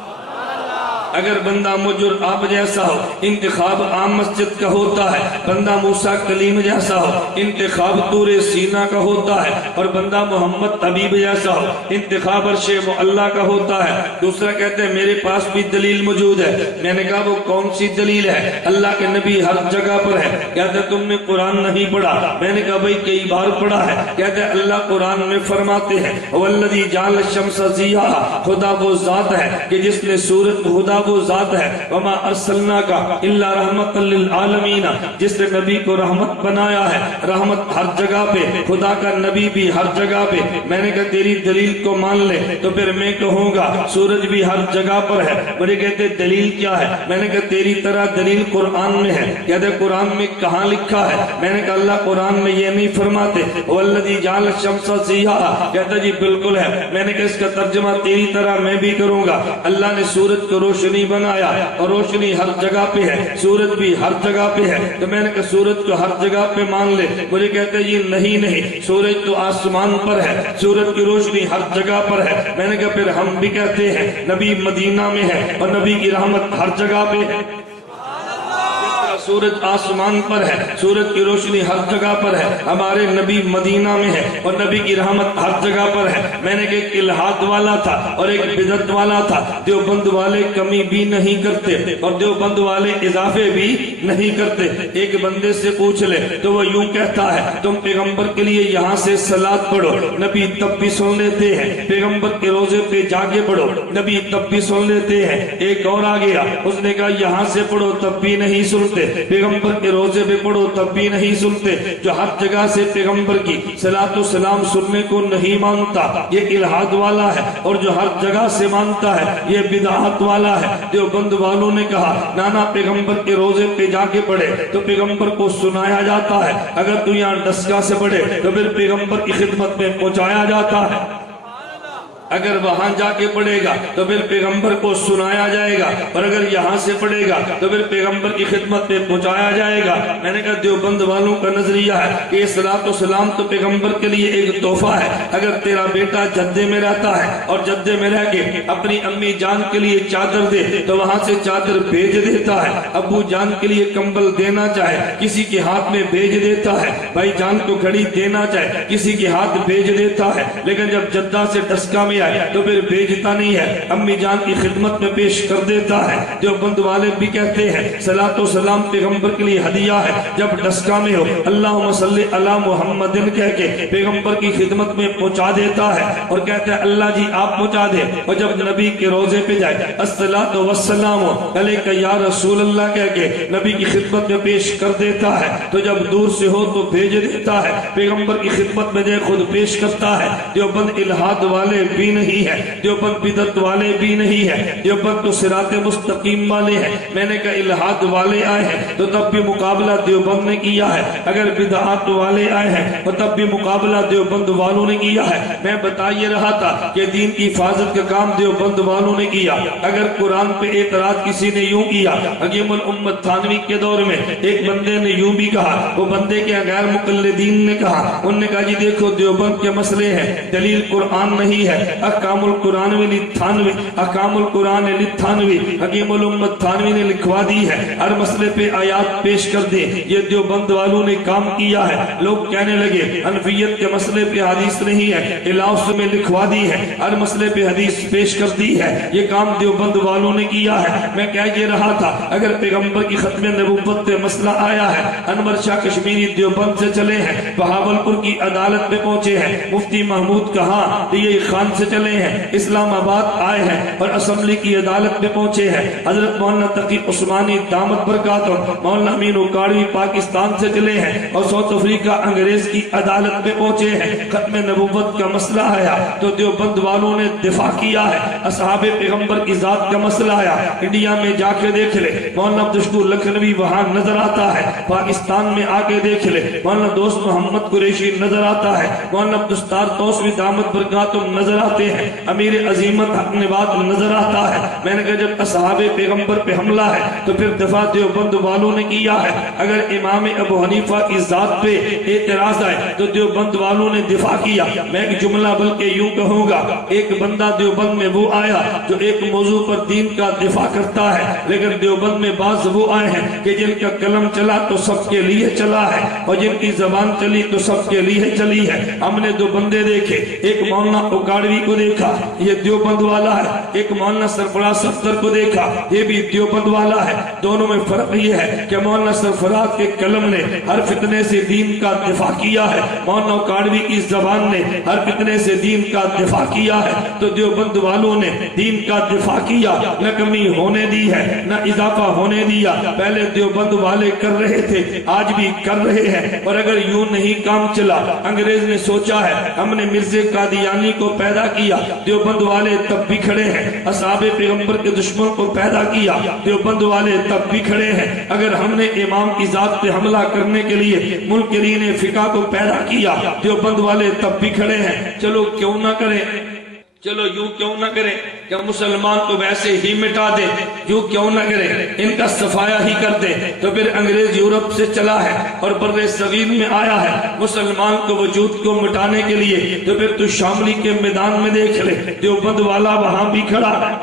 اگر بندہ مجھ اور آپ جیسا ہو انتخاب عام مسجد کا ہوتا ہے، بندہ موسیٰ کلیم جیسا ہو انتخاب طور سینا کا ہوتا ہے، اور بندہ محمد حبیب جیسا ہو انتخاب عرش معلیٰ کا ہوتا ہے۔ دوسرا کہتے ہیں میرے پاس بھی دلیل موجود ہے۔ میں نے کہا وہ کون سی دلیل ہے؟ اللہ کے نبی ہر جگہ پر ہے۔ کہتے ہیں تم نے قرآن نہیں پڑھا۔ میں نے کہا بھئی کئی بار پڑھا ہے۔ کہتے ہیں اللہ قرآن میں فرماتے ہیں وَالَّذِي جَعَلَ الشَّمْسَ ضِيَاءً، خدا وہ ذات ہے کہ جس نے سورج، خدا وہ ذات ہے وَمَا أَرْسَلْنَاكَ إِلَّا رَحْمَةً لِلْعَالَمِينَ، جس نے نبی کو رحمت بنایا ہے۔ رحمت ہر جگہ پہ، خدا کا نبی بھی ہر جگہ پہ۔ میں نے کہا تیری دلیل کو مان لے تو پھر میں کہوں گا سورج بھی ہر جگہ پر ہے۔ مجھے کہتے دلیل کیا ہے؟ میں نے کہا تیری طرح دلیل قرآن میں ہے۔ کہتے قرآن میں کہاں لکھا ہے؟ میں نے کہا اللہ قرآن میں یہ نہیں فرماتے وَالَّذِي جَعَلَ الشَّمْسَ ضِيَاءً۔ کہتا جی بالکل ہے۔ میں نے کہا اس کا ترجمہ تیری طرح میں بھی کروں گا۔ اللہ نے سورج کو روشنی بنایا اور روشنی ہر جگہ پہ ہے، سورج بھی ہر جگہ پہ ہے، تو میں نے کہا سورج کو ہر جگہ پہ مان لے۔ مجھے کہتے ہیں یہ نہیں، سورج تو آسمان پر ہے، سورج کی روشنی ہر جگہ پر ہے۔ میں نے کہا پھر ہم بھی کہتے ہیں نبی مدینہ میں ہے اور نبی کی رحمت ہر جگہ پہ ہے۔ سورج آسمان پر ہے، سورج کی روشنی ہر جگہ پر ہے، ہمارے نبی مدینہ میں ہے اور نبی کی رحمت ہر جگہ پر ہے۔ میں نے کہا ایک الہاد والا تھا اور ایک بدعت والا تھا۔ دیوبند والے کمی بھی نہیں کرتے اور دیوبند والے اضافے بھی نہیں کرتے۔ ایک بندے سے پوچھ لے تو وہ یوں کہتا ہے تم پیغمبر کے لیے یہاں سے صلاۃ پڑھو، نبی تب بھی سن لیتے ہیں۔ پیغمبر کے روزے پہ جا کے پڑھو، نبی تب بھی سن لیتے ہیں۔ ایک اور آ گیا، اس نے کہا یہاں سے پڑھو تب بھی نہیں سنتے، پیغمبر کے روزے پہ پڑھو تب بھی نہیں سنتے۔ جو ہر جگہ سے پیغمبر کی صلاۃ و سلام سننے کو نہیں مانتا یہ الہاد والا ہے، اور جو ہر جگہ سے مانتا ہے یہ بدعت والا ہے۔ دیوبند والوں نے کہا نانا پیغمبر کے روزے پہ جا کے پڑھے تو پیغمبر کو سنایا جاتا ہے، اگر تو یہاں ڈسکا سے پڑھے تو پھر پیغمبر کی خدمت میں پہنچایا جاتا ہے، اگر وہاں جا کے پڑھے گا تو پھر پیغمبر کو سنایا جائے گا، اور اگر یہاں سے پڑھے گا تو پھر پیغمبر کی خدمت میں پہنچایا جائے گا۔ میں نے کہا دیوبند والوں کا نظریہ ہے کہ یہ صلاۃ و سلام تو پیغمبر کے لیے ایک تحفہ ہے۔ اگر تیرا بیٹا جدے میں رہتا ہے اور جدے میں رہ کے اپنی امی جان کے لیے چادر دے تو وہاں سے چادر بھیج دیتا ہے، ابو جان کے لیے کمبل دینا چاہے کسی کے ہاتھ میں بھیج دیتا ہے، بھائی جان کو گھڑی دینا چاہے کسی کے ہاتھ بھیج دیتا ہے، لیکن جب جدہ سے ڈسکا میں تو پھر بھیجتا نہیں ہے، امی جان کی خدمت میں پیش کر دیتا ہے۔ دیوبند والے بھی کہتے ہیں صلاۃ و سلام پیغمبر کے لیے ہدیہ ہے، جب ڈسکا میں ہو اللہم صلی علی محمد کہہ کے پیغمبر کی خدمت میں پہنچا دیتا ہے اور کہتا ہے اللہ جی آپ پہنچا دے، اور جب نبی کے روزے پہ جائے الصلاۃ والسلام علیک یا رسول اللہ کہہ کے نبی کی خدمت میں پیش کر دیتا ہے، تو جب دور سے ہو تو بھیج دیتا ہے، پیغمبر کی خدمت میں جائے خود پیش کرتا ہے۔ دیوبند الہاد والے بھی نہیں ہے، دیوبند بدعت والے بھی نہیں ہے، دیوبند تو صراط مستقیم والے ہیں۔ میں نے کہا الہاد والے آئے ہیں تو تب بھی مقابلہ دیوبند نے کیا ہے، اگر بدعات والے آئے ہیں تو تب بھی مقابلہ دیوبند والوں نے کیا ہے۔ میں بتا یہ رہا تھا کہ دین کی حفاظت کا کام دیوبند والوں نے کیا۔ اگر قرآن پہ اعتراض کسی نے یوں کیا، حکیم الامت تھانوی کے دور میں ایک بندے نے یوں بھی کہا، وہ بندے کے غیر مقلدین نے کہا، انہوں نے کہا جی دیکھو دیوبند کے مسئلے ہیں، دلیل قرآن نہیں ہے، احکام القرآن ولی تھانوی، احکام القرآن علی تھانوی، حکیم الامت تھانوی نے لکھوا دی ہے، ہر مسئلے پہ آیات پیش کر دیں۔ یہ دیوبند والوں نے کام کیا ہے۔ لوگ کہنے لگے حنفیت کے مسئلے پہ حدیث نہیں ہے، علاوہ میں لکھوا دی ہے، ہر مسئلے پہ حدیث پیش کر دی ہے۔ یہ کام دیوبند والوں نے کیا ہے۔ میں کہہ یہ رہا تھا اگر پیغمبر کی ختم نبوت پہ مسئلہ آیا ہے، انور شاہ کشمیری دیوبند سے چلے ہیں، بہاولپور کی عدالت میں پہنچے ہیں، مفتی محمود کہاں یہ خان سے چلے ہیں، اسلام آباد آئے ہیں اور اسمبلی کی عدالت میں پہنچے ہیں، حضرت مولانا تقی عثمانی دامت برکاتہ، مولانا امین اکاڑوی پاکستان سے چلے ہیں اور ساؤتھ افریقہ انگریز کی عدالت میں پہنچے ہیں۔ ختم نبوت کا مسئلہ آیا تو دیوبند والوں نے دفاع کیا ہے۔ اصحاب پیغمبر کی ذات کا مسئلہ آیا، انڈیا میں جا کے دیکھ لے، مولانا عبدالشکور لکھنوی وہاں نظر آتا ہے، پاکستان میں آ کے دیکھ لے، مولانا دوست محمد قریشی نظر آتا ہے، مولانا عبدالستار توسوی دامت برکاتہ نظر آتے ہیں، امیر عظیمت حق نواد نظر آتا ہے۔ میں نے کہا جب اصحاب پیغمبر پہ حملہ ہے تو پھر دفاع دیوبند والوں نے کیا ہے۔ اگر امام ابو حنیفہ کی ذات پہ اعتراض آئے تو دیوبند والوں نے دفاع کیا۔ میں ایک جملہ بلکہ یوں کہوں گا، ایک بندہ دیوبند میں وہ آیا جو ایک موضوع پر دین کا دفاع کرتا ہے، لیکن دیوبند میں بعض وہ آئے ہیں کہ جن کا قلم چلا تو سب کے لیے چلا ہے اور جن کی زبان چلی تو سب کے لیے چلی ہے۔ ہم نے دو بندے دیکھے، ایک مولانا اکاڑوی کو دیکھا، یہ دیوبند والا ہے، ایک مولانا سرفراز صفدر کو دیکھا، یہ بھی دیوبند والا ہے۔ دونوں میں فرق یہ ہے کہ مولانا سرفراز کے قلم نے ہر فتنے سے دین کا دفاع کیا ہے، مولانا اکاڑوی کی زبان نے ہر فتنے سے دین کا دفاع کیا ہے۔ تو دیوبند والوں نے دین کا دفاع کیا، نہ کمی ہونے دی ہے نہ اضافہ ہونے دیا۔ پہلے دیوبند والے کر رہے تھے، آج بھی کر رہے ہیں، اور اگر یوں نہیں کام چلا، انگریز نے سوچا ہے ہم نے مرزا قادیانی کو پیدا کیا، دیوبند والے تب بھی کھڑے ہیں۔ اصحاب پیغمبر کے دشمن کو پیدا کیا، دیوبند والے تب بھی کھڑے ہیں۔ اگر ہم نے امام کی ذات پہ حملہ کرنے کے لیے منکرین فقہ کو پیدا کیا، دیوبند والے تب بھی کھڑے ہیں۔ چلو کیوں نہ کریں، چلو یوں کیوں نہ کریں کہ مسلمان کو ویسے ہی مٹا دیں، یوں کیوں نہ کریں ان کا صفایا ہی کر دیں۔ تو پھر انگریز یورپ سے چلا ہے اور بر صغیر میں آیا ہے مسلمان کو وجود کو مٹانے کے لیے، تو پھر تو شاملی کے میدان میں دیکھ لے، دیوبند والا وہاں بھی کھڑا ہے۔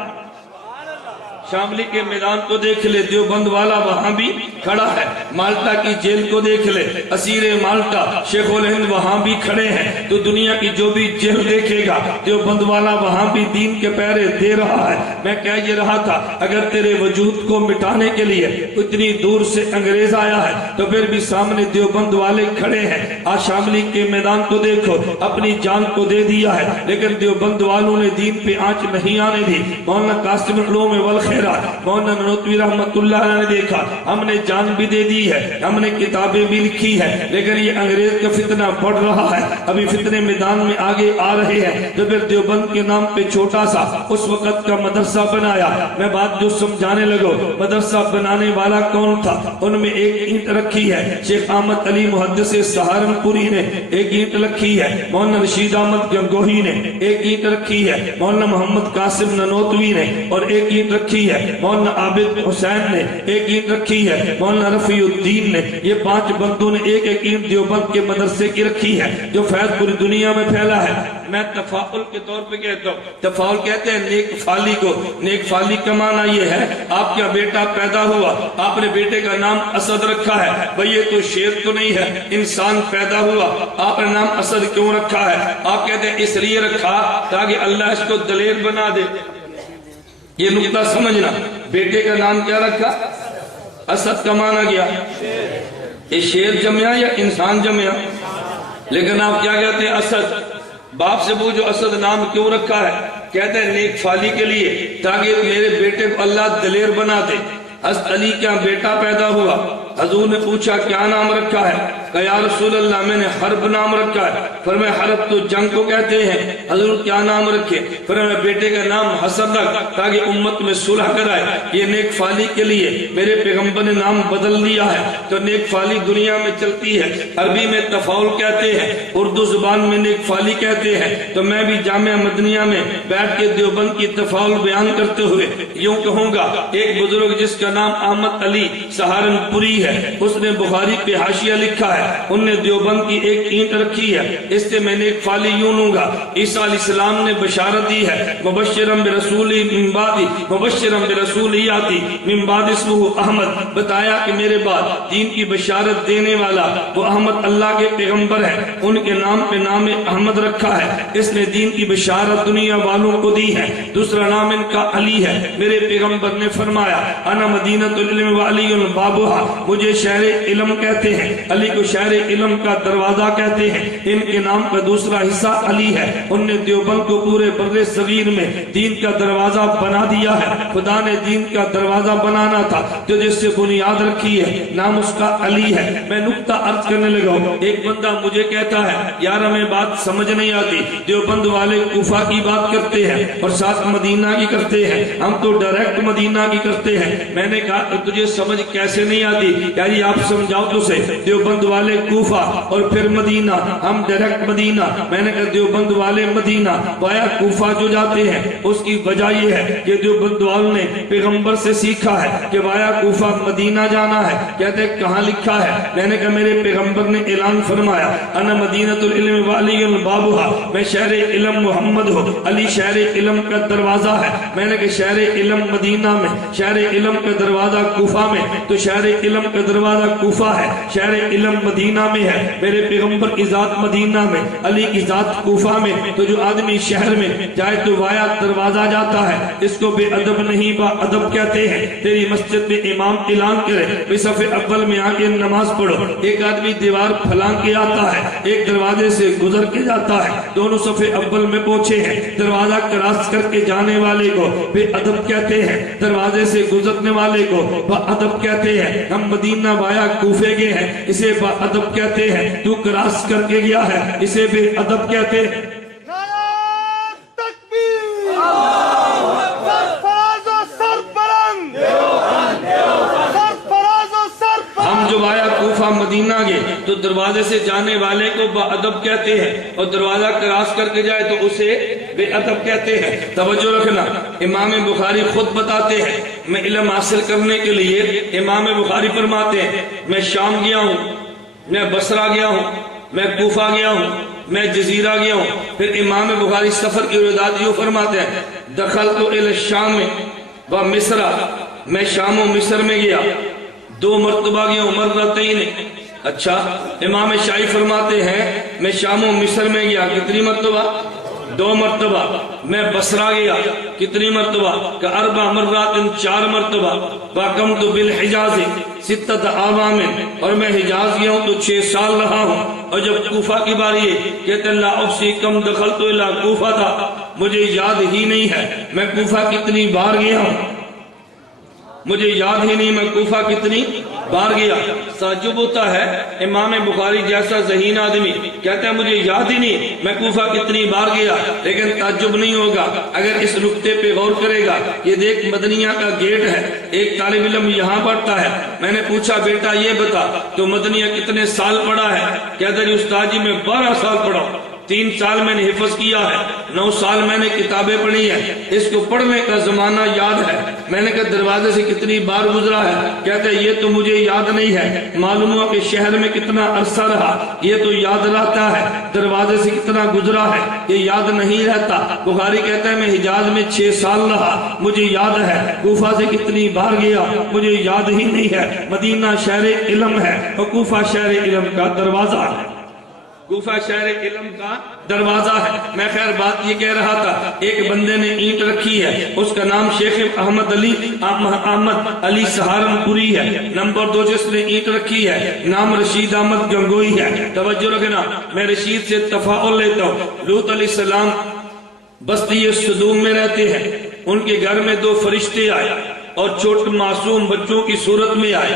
شاملی کے میدان کو دیکھ لے، دیوبند والا وہاں بھی کھڑا ہے۔ مالٹا کی جیل کو دیکھ لے، اسیر مالٹا شیخ الہند وہاں بھی کھڑے ہیں۔ تو دنیا کی جو بھی جیل دیکھے گا، دیوبند والا وہاں بھی دین کے پہرے دے رہا ہے۔ میں کہہ یہ رہا تھا اگر تیرے وجود کو مٹانے کے لیے اتنی دور سے انگریز آیا ہے تو پھر بھی سامنے دیوبند والے کھڑے ہیں۔ آج شاملی کے میدان کو دیکھو، اپنی جان کو دے دیا ہے، لیکن دیوبند والوں نے دین پہ آنچ نہیں آنے دی۔ مولانا قاسم العلوم والخیر مولانا نانوتوی رحمت اللہ علیہ نے دیکھا، ہم نے جان بھی دے دی ہے، ہم نے کتابیں بھی لکھی ہے، لیکن یہ انگریز کا فتنہ بڑھ رہا ہے، ابھی فتنے میدان میں آگے آ رہے ہیں۔ تو پھر دیوبند کے نام پہ چھوٹا سا اس وقت کا مدرسہ بنایا۔ میں بات جو سمجھانے لگو، مدرسہ بنانے والا کون تھا؟ ان میں ایک اینٹ رکھی ہے شیخ احمد علی محدث سہارنپوری نے، ایک اینٹ رکھی ہے مولانا رشید احمد گنگوہی نے، ایک اینٹ رکھی ہے مولانا محمد قاسم نانوتوی نے، اور ایک اینٹ رکھی ہے مولانا عابد حسین نے، ایک اینٹ رکھی ہے مولانا رفیع الدین نے۔ یہ 5 بندوں نے ایک ایک اینٹ دیوبند کے مدرسے کی رکھی ہے جو فیض پوری دنیا میں پھیلا ہے۔ میں تفاعل کے طور پہ کہتا ہوں، تفاعل کہتے ہیں نیک فالی کو۔ نیک فالی کا معنی یہ ہے آپ کا بیٹا پیدا ہوا، آپ نے بیٹے کا نام اسد رکھا ہے، بھئی یہ تو شیر تو نہیں ہے، انسان پیدا ہوا، آپ نے نام اسد کیوں رکھا ہے؟ آپ کہتے ہیں اس لیے رکھا تاکہ اللہ اس کو دلیر بنا دے۔ یہ نقطہ سمجھنا، بیٹے کا نام کیا رکھا؟ اسد کا معنی کیا؟ یہ شیر جمعہ یا انسان جمعہ؟ لیکن آپ کیا کہتے ہیں؟ اسد۔ باپ سے پوچھو اسد نام کیوں رکھا ہے؟ کہتے ہیں نیک فالی کے لیے، تاکہ میرے بیٹے کو اللہ دلیر بنا دے۔ حضرت علی کا بیٹا پیدا ہوا، حضور نے پوچھا کیا نام رکھا ہے؟ کہ یا رسول اللہ میں نے حرب نام رکھا ہے۔ فرمایا حرب تو جنگ کو کہتے ہیں، حضور کیا نام رکھے؟ فرمایا بیٹے کا نام حسن رکھ تاکہ امت میں صلح کرائے۔ یہ نیک فالی کے لیے میرے پیغمبر نے نام بدل دیا ہے۔ تو نیک فالی دنیا میں چلتی ہے، عربی میں تفاعل کہتے ہیں، اردو زبان میں نیک فالی کہتے ہیں۔ تو میں بھی جامعہ مدنیہ میں بیٹھ کے دیوبند کی تفاعل بیان کرتے ہوئے یوں کہوں گا، ایک بزرگ جس کا نام احمد علی سہارنپوری ہے، اس نے بخاری پہ حاشیہ لکھا ہے، ہے ان نے دیوبند کی ایک اینٹ رکھی ہے، اس سے میں نے ایک فالی یوں لوں گا۔ عیسیٰ علیہ السلام نے بشارت دی ہے مبشرم برسول من بعد مبشرم برسول یاتی من بعد اسمہ احمد، بتایا کہ میرے بعد دین کی بشارت دینے والا وہ احمد اللہ کے پیغمبر ہے، ان کے نام پہ نام احمد رکھا ہے، اس نے دین کی بشارت دنیا والوں کو دی ہے۔ دوسرا نام ان کا علی ہے، میرے پیغمبر نے فرمایا انا مدینۃ العلم وعلی بابھا، مجھے شہر علم کہتے ہیں، علی کو شہر علم کا دروازہ کہتے ہیں۔ ان کے نام کا دوسرا حصہ علی ہے، ان نے دیوبند کو پورے بر صغیر میں دین کا دروازہ بنا دیا ہے۔ خدا نے دین کا دروازہ بنانا تھا تو جس سے بنیاد رکھی ہے، نام اس کا علی ہے۔ میں نقطہ عرض کرنے لگا ہوں، ایک بندہ مجھے کہتا ہے یار ہمیں بات سمجھ نہیں آتی، دیوبند والے کوفہ کی بات کرتے ہیں اور ساتھ مدینہ کی کرتے ہیں، ہم تو ڈائریکٹ مدینہ کی کرتے ہیں۔ میں نے کہا کہ تجھے سمجھ کیسے نہیں آتی؟ یعنی آپ سمجھاؤ تو سے، دیوبند والے کوفہ اور پھر مدینہ، ہم ڈائریکٹ مدینہ۔ میں نے کہا دیوبند والے مدینہ وایا کوفہ جو جاتے ہیں اس کی وجہ یہ ہے کہ دیوبند والوں نے پیغمبر سے سیکھا ہے کہ وایا کوفہ مدینہ جانا ہے۔ کہتے کہاں لکھا ہے؟ میں نے کہا میرے پیغمبر نے اعلان فرمایا انا مدینۃ العلم وعلی بابھا، میں شہر علم محمد ہوں، علی شہر علم کا دروازہ ہے۔ میں نے کہا شہر علم مدینہ میں، شہر علم کا دروازہ کوفہ میں، تو شہر علم کا دروازہ کوفہ ہے، شہر علم مدینہ میں ہے، میرے پیغمبر کی ذات مدینہ میں، علی کی ذات کوفہ میں۔ تو جو آدمی شہر میں جائے تو وایا دروازہ جاتا ہے، اس کو بے ادب نہیں با ادب کہتے ہیں۔ تیری مسجد میں امام اعلان کرے صف اول میں آ کے نماز پڑھو، ایک آدمی دیوار پھلان کے آتا ہے، ایک دروازے سے گزر کے جاتا ہے، دونوں صف اول میں پہنچے ہیں، دروازہ کراس کر کے جانے والے کو بے ادب کہتے ہیں، دروازے سے گزرنے والے کو با ادب کہتے ہیں۔ ہم مدینہ وایا کوفے گئے ہیں، اسے با ادب کہتے ہیں، تو کراس کر کے گیا ہے، اسے بے ادب کہتے ہیں۔ ہم جو آیا کوفہ مدینہ گئے تو دروازے سے جانے والے کو با ادب کہتے ہیں، اور دروازہ کراس کر کے جائے تو اسے بے ادب کہتے ہیں۔ توجہ رکھنا، امام بخاری خود بتاتے ہیں، میں علم حاصل کرنے کے لیے امام بخاری فرماتے ہیں میں شام گیا ہوں، میں بصرہ گیا ہوں، میں کوفہ گیا ہوں، میں جزیرہ گیا ہوں۔ پھر امام بخاری سفر کی روایت یوں فرماتے ہیں دخلت الی الشام و مصر، میں شام و مصر میں گیا، 2 مرتبہ گیا ہوں، مرتين۔ اچھا، امام شافعی فرماتے ہیں میں شام و مصر میں گیا، کتنی مرتبہ؟ 2 مرتبہ۔ میں بصرہ گیا، کتنی مرتبہ؟ کہ 4 مرات، 4 مرتبہ۔ وَقَمْتُ بِالْحِجَازِ 6 عام، اور میں حجاز گیا ہوں تو 6 سال رہا ہوں۔ اور جب کوفہ کی باری ہے کہتے اللہ افسی کم دخلت الی کوفہ تھا، مجھے یاد ہی نہیں ہے میں کوفہ کتنی بار گیا ہوں، مجھے یاد ہی نہیں میں کوفہ کتنی بار گیا۔ تعجب ہوتا ہے امام بخاری جیسا ذہین آدمی کہتا ہے مجھے یاد ہی نہیں میں کوفہ کتنی بار گیا، لیکن تعجب نہیں ہوگا اگر اس نقطے پہ غور کرے گا۔ یہ دیکھ مدنیہ کا گیٹ ہے، ایک طالب علم یہاں پڑھتا ہے، میں نے پوچھا بیٹا یہ بتا تو مدنیہ کتنے سال پڑھا ہے؟ کہتا ہے استاد جی میں 12 سال پڑھا، 3 سال میں نے حفظ کیا ہے، 9 سال میں نے کتابیں پڑھی ہیں، اس کو پڑھنے کا زمانہ یاد ہے۔ میں نے کہا دروازے سے کتنی بار گزرا ہے؟ کہتے ہیں یہ تو مجھے یاد نہیں ہے، معلوم ہوا کہ شہر میں کتنا عرصہ رہا یہ تو یاد رہتا ہے، دروازے سے کتنا گزرا ہے یہ یاد نہیں رہتا۔ بخاری کہتا ہے میں حجاز میں 6 سال رہا، مجھے یاد ہے، کوفہ سے کتنی بار گیا مجھے یاد ہی نہیں ہے۔ مدینہ شہر علم ہے اور کوفہ شہر علم کا دروازہ ہے، کوفہ شہر علم کا دروازہ ہے۔ میں خیر بات یہ کہہ رہا تھا، ایک بندے نے اینٹ رکھی ہے، اس کا نام شیخ احمد علی سہارنپوری ہے۔ نمبر 2 جس نے اینٹ رکھی ہے نام رشید احمد گنگوئی ہے۔ توجہ رکھنا، میں رشید سے تفاعل لیتا ہوں۔ لوط علیہ السلام بستی صدوم میں رہتے ہیں، ان کے گھر میں 2 فرشتے آئے اور چھوٹے معصوم بچوں کی صورت میں آئے،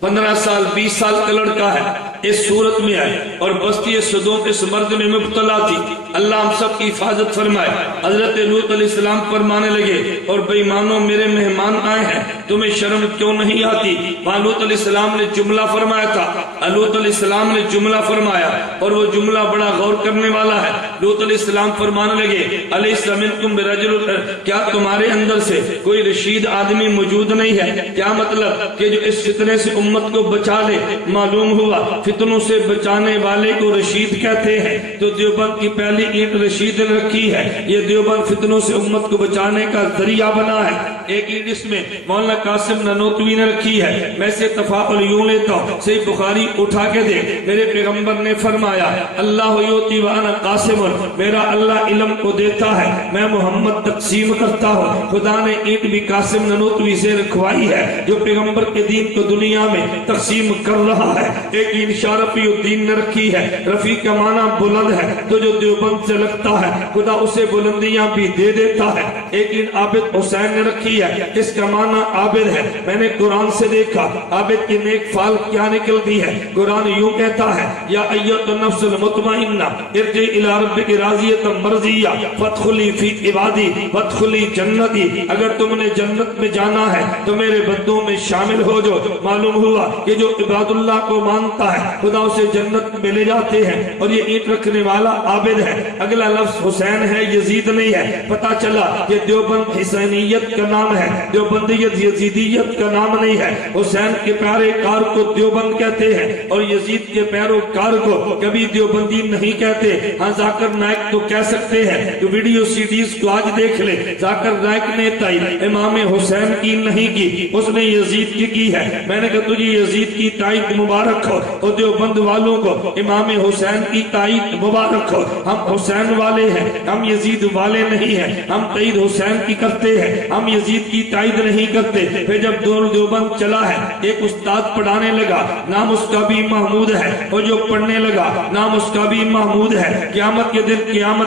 15 سال 20 سال کا لڑکا ہے، اس صورت میں آئے اور بستی صدوم اس مرد میں مبتلا تھی۔ اللہ ہم سب کی حفاظت فرمائے۔ حضرت لوط علیہ السلام فرمانے لگے اور بے ایمانوں میرے مہمان آئے ہیں، تمہیں شرم کیوں نہیں آتی؟ وہاں لوط علیہ السلام نے جملہ فرمایا تھا، لوط علیہ السلام نے جملہ فرمایا اور وہ جملہ بڑا غور کرنے والا ہے۔ لوط علیہ السلام فرمانے لگے الیس منکم برجل، کیا تمہارے اندر سے کوئی رشید آدمی موجود نہیں ہے؟ کیا مطلب کہ جو اس فتنے سے امت کو بچا لے؟ معلوم ہوا فتنوں سے بچانے والے کو رشید کہتے ہیں، تو دیوبند کی پہلی اینٹ رشید نے رکھی ہے۔ یہ دیوبند فتنوں سے امت کو بچانے کا ذریعہ بنا ہے۔ ایک اینٹ اس میں مولانا قاسم نانوتوی نے رکھی ہے۔ میں سے تفاعل یوں لیتا ہوں، صحیح بخاری اٹھا کے دے، میرے پیغمبر نے فرمایا اللہ یوتی وانا قاسم، میرا اللہ علم کو دیتا ہے، میں محمد تقسیم کرتا ہوں۔ خدا نے اینٹ بھی قاسم نانوتوی سے رکھوائی ہے جو پیغمبر کے دین کو دنیا میں تقسیم کر رہا ہے۔ ایک اینٹ شاہ رفیع الدین نے رکھی ہے، رفیع کا معنی بلند ہے، تو جو دیوبند سے لگتا ہے خدا اسے بلندیاں بھی دے دیتا ہے۔ ایک اینٹ عابد حسین نے رکھی ہے، اس کا معنی عابد ہے۔ میں نے قرآن سے دیکھا عابد کی نیک فعل کیا نکلتی ہے۔ قرآن یوں کہتا ہے یا ایت النفس المطمئنہ ارجعی الی ربک راضیۃ مرضیہ فادخلی فی عبادی وادخلی جنتی، اگر تم نے جنت میں جانا ہے تو میرے بندوں میں شامل ہو جو۔ معلوم ہوا کہ جو عباد اللہ کو مانتا ہے خدا اسے جنت میں لے جاتے ہیں، اور یہ اینٹ رکھنے والا عابد ہے۔ اگلا لفظ حسین ہے، یزید نہیں ہے۔ پتا چلا کہ دیوبند حسینیت کا نام ہے، دیوبندیت یزیدیت کا نام نہیں ہے۔ حسین کے پیارے کار کو دیوبند کہتے ہیں اور یزید کے پیروکار کو کبھی دیوبندی نہیں کہتے۔ ہاں ذاکر نائک تو کہہ سکتے ہیں، تو ویڈیو سیڈیز کو آج دیکھ لے، ذاکر نائک نے تائید امام حسین کی نہیں کی، اس نے یزید کی ہے۔ میں نے کہا تجھے یزید کی تائید مبارک ہو، اور دیوبند والوں کو امام حسین کی تائید مبارک ہو۔ ہم حسین والے ہیں، ہم یزید والے نہیں ہیں۔ ہم تائید حسین کی کرتے ہیں، ہم یزید کی تائید نہیں کرتے۔ پھر جب دیوبند چلا ہے، ایک استاد پڑھانے لگا، نام اس کا بھی محمود ہے، اور جو پڑھنے لگا نام اس کا بھی محمود ہے۔ قیامت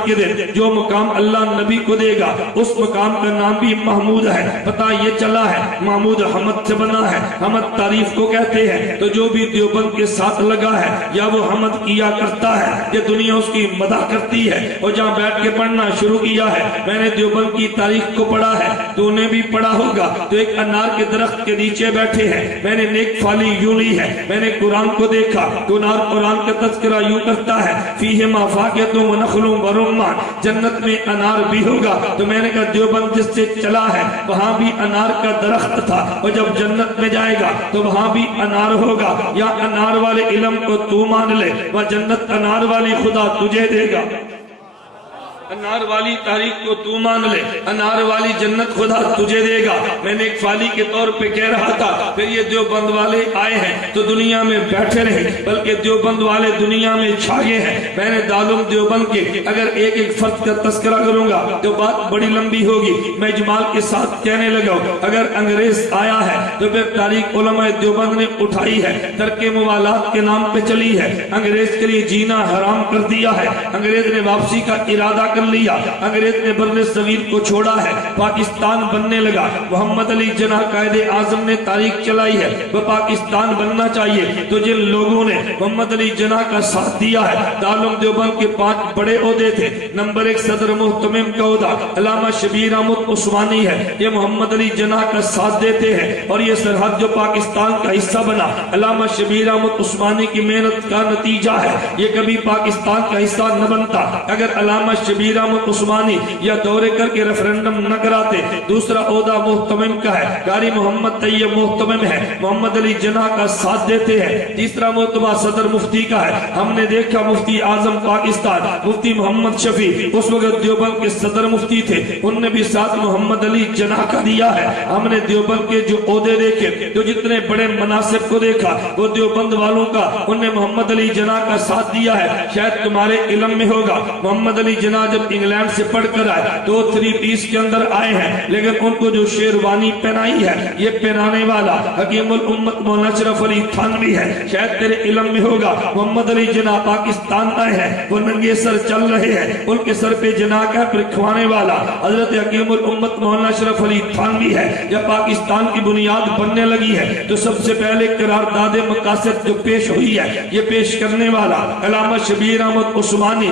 کے دن جو مقام اللہ نبی کو دے گا اس مقام کا نام بھی محمود ہے۔ پتہ یہ چلا ہے محمود حمد سے بنا ہے، حمد تعریف کو کہتے ہیں۔ تو جو بھی دیوبند کے ساتھ لگا ہے یا وہ حمد کیا کرتا ہے یا دنیا اس کی مدح کرتی ہے، اور جہاں بیٹھ کے پڑھنا شروع کیا ہے، میں نے دیوبند کی تاریخ کو پڑھا ہے، تو نے بھی پڑھا ہوگا۔ تو ایک انار کے درخت کے نیچے بیٹھے ہیں، میں نے نیک فالی یوں لی ہے۔ میں نے قرآن کو دیکھا، قرآن کا تذکرہ یوں کرتا ہے فیہما فاکہۃ ونخل ورمان، جنت میں انار بھی ہوگا۔ تو میں نے کہا دیوبند جس سے چلا ہے وہاں بھی انار کا درخت تھا، اور جب جنت میں جائے گا تو وہاں بھی انار ہوگا۔ یا انار والے علم کو تو مان لے، وہ جنت انار والی خدا تجھے دے گا۔ انار والی تاریخ کو تو مان لے، انار والی جنت خدا تجھے دے گا۔ میں نے ایک فالی کے طور پہ کہہ رہا تھا، پھر یہ دیوبند والے آئے ہیں تو دنیا میں بیٹھے رہے، بلکہ دیوبند والے دنیا میں چھاگے ہیں۔ میں نے دارالعلوم دیوبند کے اگر ایک فرد کا تذکرہ کروں گا تو بات بڑی لمبی ہوگی۔ میں اجمال کے ساتھ کہنے لگا اگر انگریز آیا ہے تو پھر تاریخ علماء دیوبند نے اٹھائی ہے، ترک موالات کے نام پہ چلی ہے، انگریز کے لیے جینا حرام کر دیا ہے، انگریز نے واپسی کا ارادہ کر لیا، انگریز نے برِ صغیر کو چھوڑا ہے، پاکستان بننے لگا۔ محمد علی جناح قائد اعظم نے تاریخ چلائی ہے، وہ پاکستان بننا چاہیے۔ تو جن لوگوں نے محمد علی جناح کا ساتھ دیا ہے، دارالعلوم دیوبند کے 5 بڑے عہدے تھے۔ نمبر 1 صدر محتمم کا عہدہ علامہ شبیر احمد عثمانی ہے، یہ محمد علی جناح کا ساتھ دیتے ہیں، اور یہ سرحد جو پاکستان کا حصہ بنا علامہ شبیر احمد عثمانی کی محنت کا نتیجہ ہے۔ یہ کبھی پاکستان کا حصہ نہ بنتا اگر علامہ شبیر احمد عثمانی یا دورے کر کے ریفرنڈم نہ کراتے۔ دوسرا عہدہ محتمم کا ہے، قاری محمد طیب محتمم ہے، محمد علی جناح کا ساتھ دیتے ہیں۔ تیسرا مرتبہ صدر مفتی کا ہے، ہم نے دیکھا مفتی اعظم پاکستان مفتی محمد شفیع اس وقت دیوبند کے صدر مفتی تھے، ان نے بھی ساتھ محمد علی جناح کا دیا ہے۔ ہم نے دیوبند کے جو عہدے دیکھے، جو جتنے بڑے مناصب کو دیکھا، وہ دیوبند والوں کا ان نے محمد علی جناح کا ساتھ دیا ہے۔ شاید تمہارے علم میں ہوگا محمد علی جناح جب انگلینڈ سے پڑھ کر آئے تو 3 پیس کے اندر آئے ہیں، لیکن ان کو جو شیروانی پہنائی ہے یہ پہنانے والا حکیم الامت مولانا اشرف علی تھانوی ہے۔ شاید تیرے علم میں ہوگا محمد علی جناح پاکستان آئے ہیں، وہ ننگے سر چل رہے ہیں، ان کے سر پہ جناح کا رکھوانے والا حضرت حکیم الامت مولانا اشرف علی تھانوی ہے۔ جب پاکستان کی بنیاد بننے لگی ہے تو سب سے پہلے قرارداد مقاصد جو پیش ہوئی ہے یہ پیش کرنے والا علامہ شبیر احمد عثمانی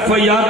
FIR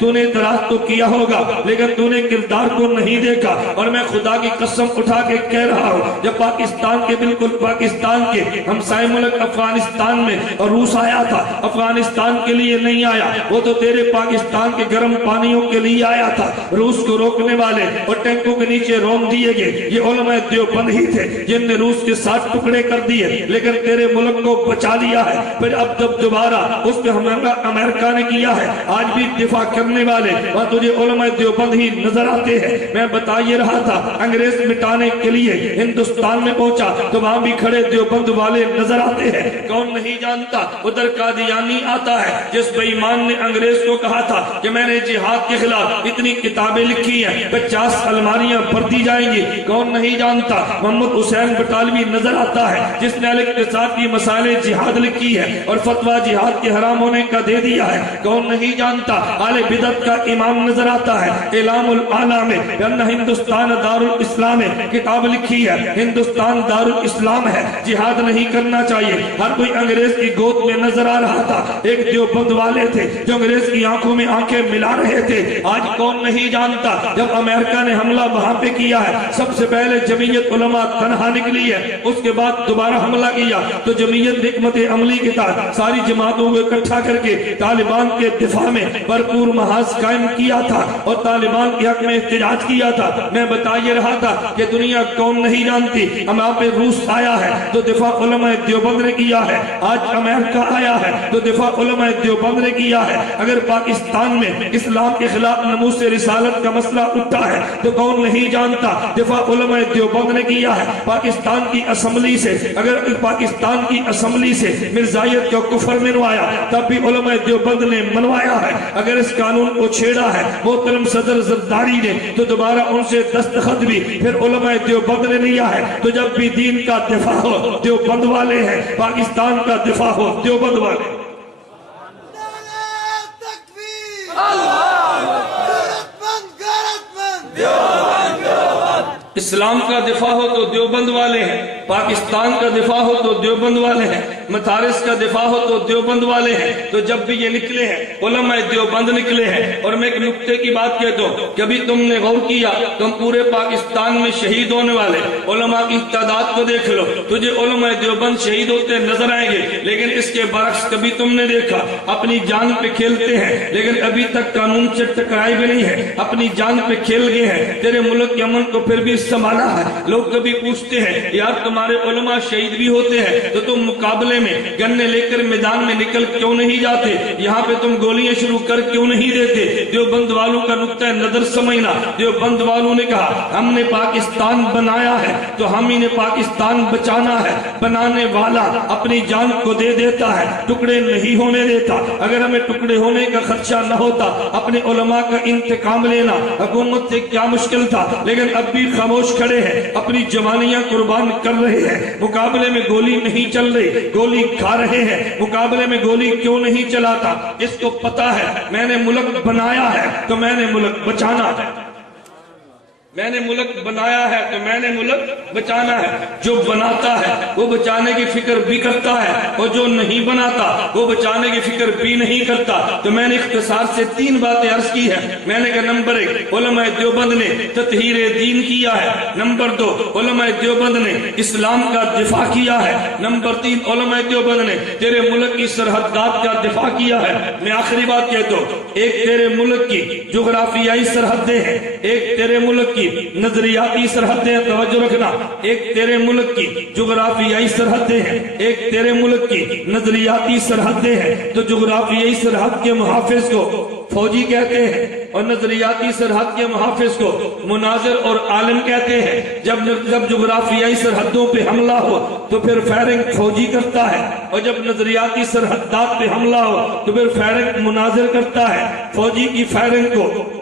تو نے اعتراض تو کیا ہوگا لیکن تو نے کردار کو نہیں دیکھا. اور میں خدا کی قسم اٹھا کے کہہ رہا ہوں جب پاکستان کے بالکل پاکستان کے ہمسائے ملک افغانستان میں اور روس آیا تھا, افغانستان کے لیے نہیں آیا, وہ تو تیرے پاکستان کے گرم پانیوں کے لیے آیا تھا. روس کو روکنے والے اور ٹینکوں کے نیچے روم دیے گئے یہ علماء دیوبند ہی تھے جن نے روس کے ساتھ ٹکڑے کر دیے لیکن تیرے ملک کو بچا لیا ہے. پھر اب جب دوبارہ اس پہ امریکہ نے کیا ہے آج بھی دفاع کرنے والے اور تجھے علماء دیوبند ہی نظر آتے ہیں. میں بتا یہ رہا تھا انگریز مٹانے کے لیے ہندوستان میں پہنچا تو وہاں بھی کھڑے دیوبند والے نظر آتے ہیں. کون نہیں جانتا ادھر قادیانی آتا ہے جس بے ایمان نے انگریز کو کہا تھا کہ میں نے جہاد کے خلاف اتنی کتابیں لکھی ہیں 50 الماریاں بھر دی جائیں گی. کون نہیں جانتا محمد حسین بٹالوی نظر آتا ہے جس نے الاقتصاد کی مسائل جہاد لکھی ہے اور فتویٰ جہاد کے حرام ہونے کا دے دیا ہے. کون نہیں جانتا اہل بدعت کا امام نظر آتا ہے اعلام العالم میں ہندوستان دار الاسلام ہے کتاب لکھی ہے ہندوستان دار الاسلام ہے جہاد نہیں کرنا چاہیے. ہر کوئی انگریز کی گود میں نظر آ رہا تھا. ایک دیوبند والے تھے جو انگریز کی آنکھوں میں آنکھیں ملا رہے تھے. آج کون نہیں جانتا جب امریکہ نے حملہ وہاں پہ کیا ہے سب سے پہلے جمعیت علماء تنہا نکلی ہے, اس کے بعد دوبارہ حملہ کیا تو جمعیت حکمت عملی کے تحت ساری جماعتوں کو اکٹھا کر کے طالبان کے دفاع میں بھرپور محاذ قائم کیا تھا اور طالبان کے حق میں احتجاج کیا تھا. میں بتا یہ رہا تھا کہ دنیا کون نہیں جانتی ہم آپ پہ روس آیا ہے تو دفاع علماء دیوبند نے کیا ہے. آج امریکہ آیا ہے تو دفاع علماء دیوبند نے کیا ہے. اگر پاکستان میں اسلام کے خلاف ناموس رسالت کا مسئلہ اٹھا ہے تو کون نہیں جانتا دفاع علماء دیوبند نے کیا ہے. پاکستان کی اسمبلی سے اگر پاکستان کی اسمبلی سے مرزائیت کا کفر منوایا تب بھی علماء دیوبند نے منوایا ہے. اگر اس قانون کو چھیڑا ہے محترم صدر زرداری نے تو دوبارہ ان سے دستخط بھی پھر علماء دیوبند نے لیا ہے. تو جب بھی دین کا دفاع ہو دیوبند والے ہیں, پاکستان کا دفاع ہو دیوبند والے. اسلام کا دفاع ہو تو دیوبند والے ہیں, پاکستان کا دفاع ہو تو دیوبند والے ہیں, مدارس کا دفاع ہو تو دیوبند والے ہیں. تو جب بھی یہ نکلے ہیں علماء دیوبند نکلے ہیں. اور میں ایک نکتے کی بات کہتا ہوں, کبھی تم نے غور کیا تم پورے پاکستان میں شہید ہونے والے علماء کی تعداد کو دیکھ لو, تجھے علماء دیوبند شہید ہوتے نظر آئیں گے. لیکن اس کے برعکس کبھی تم نے دیکھا اپنی جان پہ کھیلتے ہیں لیکن ابھی تک قانون سے ٹکرائی بھی نہیں ہے, اپنی جان پہ کھیل گئے ہیں. تیرے ملک کے امن کو پھر بھی سنبھالا ہے. لوگ کبھی پوچھتے ہیں یار تمہارے علماء شہید بھی ہوتے ہیں تو تم مقابلے میں گنے لے کر میدان میں نکل کیوں نہیں جاتے, یہاں پہ تم گولیاں شروع کر کیوں نہیں دیتے. دیوبند والوں کا نقطہ نظر سمجھنا. دیوبند والوں نے کہا ہم نے پاکستان بنایا ہے تو ہم ہی نے پاکستان بچانا ہے. بنانے والا اپنی جان کو دے دیتا ہے, ٹکڑے نہیں ہونے دیتا. اگر ہمیں ٹکڑے ہونے کا خدشہ نہ ہوتا اپنے علماء کا انتقام لینا حکومت سے کیا مشکل تھا. لیکن اب بھی خاموش کھڑے ہیں, اپنی جوانیاں قربان کر رہے ہیں. مقابلے میں گولی نہیں چل رہی, گولی کھا رہے ہیں. مقابلے میں گولی کیوں نہیں چلاتا, اس کو پتا ہے میں نے ملک بنایا ہے تو میں نے ملک بچانا ہے. میں نے ملک بنایا ہے تو میں نے ملک بچانا ہے. جو بناتا ہے وہ بچانے کی فکر بھی کرتا ہے اور جو نہیں بناتا وہ بچانے کی فکر بھی نہیں کرتا. تو میں نے اختصار سے 3 باتیں عرض کی ہے. میں نے کہا نمبر 1 علماء دیوبند نے تطہیر دین کیا ہے. نمبر 2 علماء دیوبند نے اسلام کا دفاع کیا ہے. نمبر 3 علماء دیوبند نے تیرے ملک کی سرحدات کا دفاع کیا ہے. میں آخری بات کہتا ہوں, ایک تیرے ملک کی جغرافیائی سرحدیں ہیں, ایک تیرے ملک کی نظریاتی سرحدیں, توجہ رکھنا, ایک تیرے ملک کی جغرافیائی سرحدیں ہیں, ایک تیرے ملک کی نظریاتی سرحدیں ہیں. تو جغرافیائی سرحد کے محافظ کو فوجی کہتے ہیں اور نظریاتی سرحد کے محافظ کو مناظر اور عالم کہتے ہیں. جب جغرافیائی سرحدوں پہ حملہ ہو تو پھر فائرنگ فوجی کرتا ہے, اور جب نظریاتی سرحدات پہ حملہ ہو تو پھر فائرنگ مناظر کرتا ہے. فوجی کی فائرنگ کو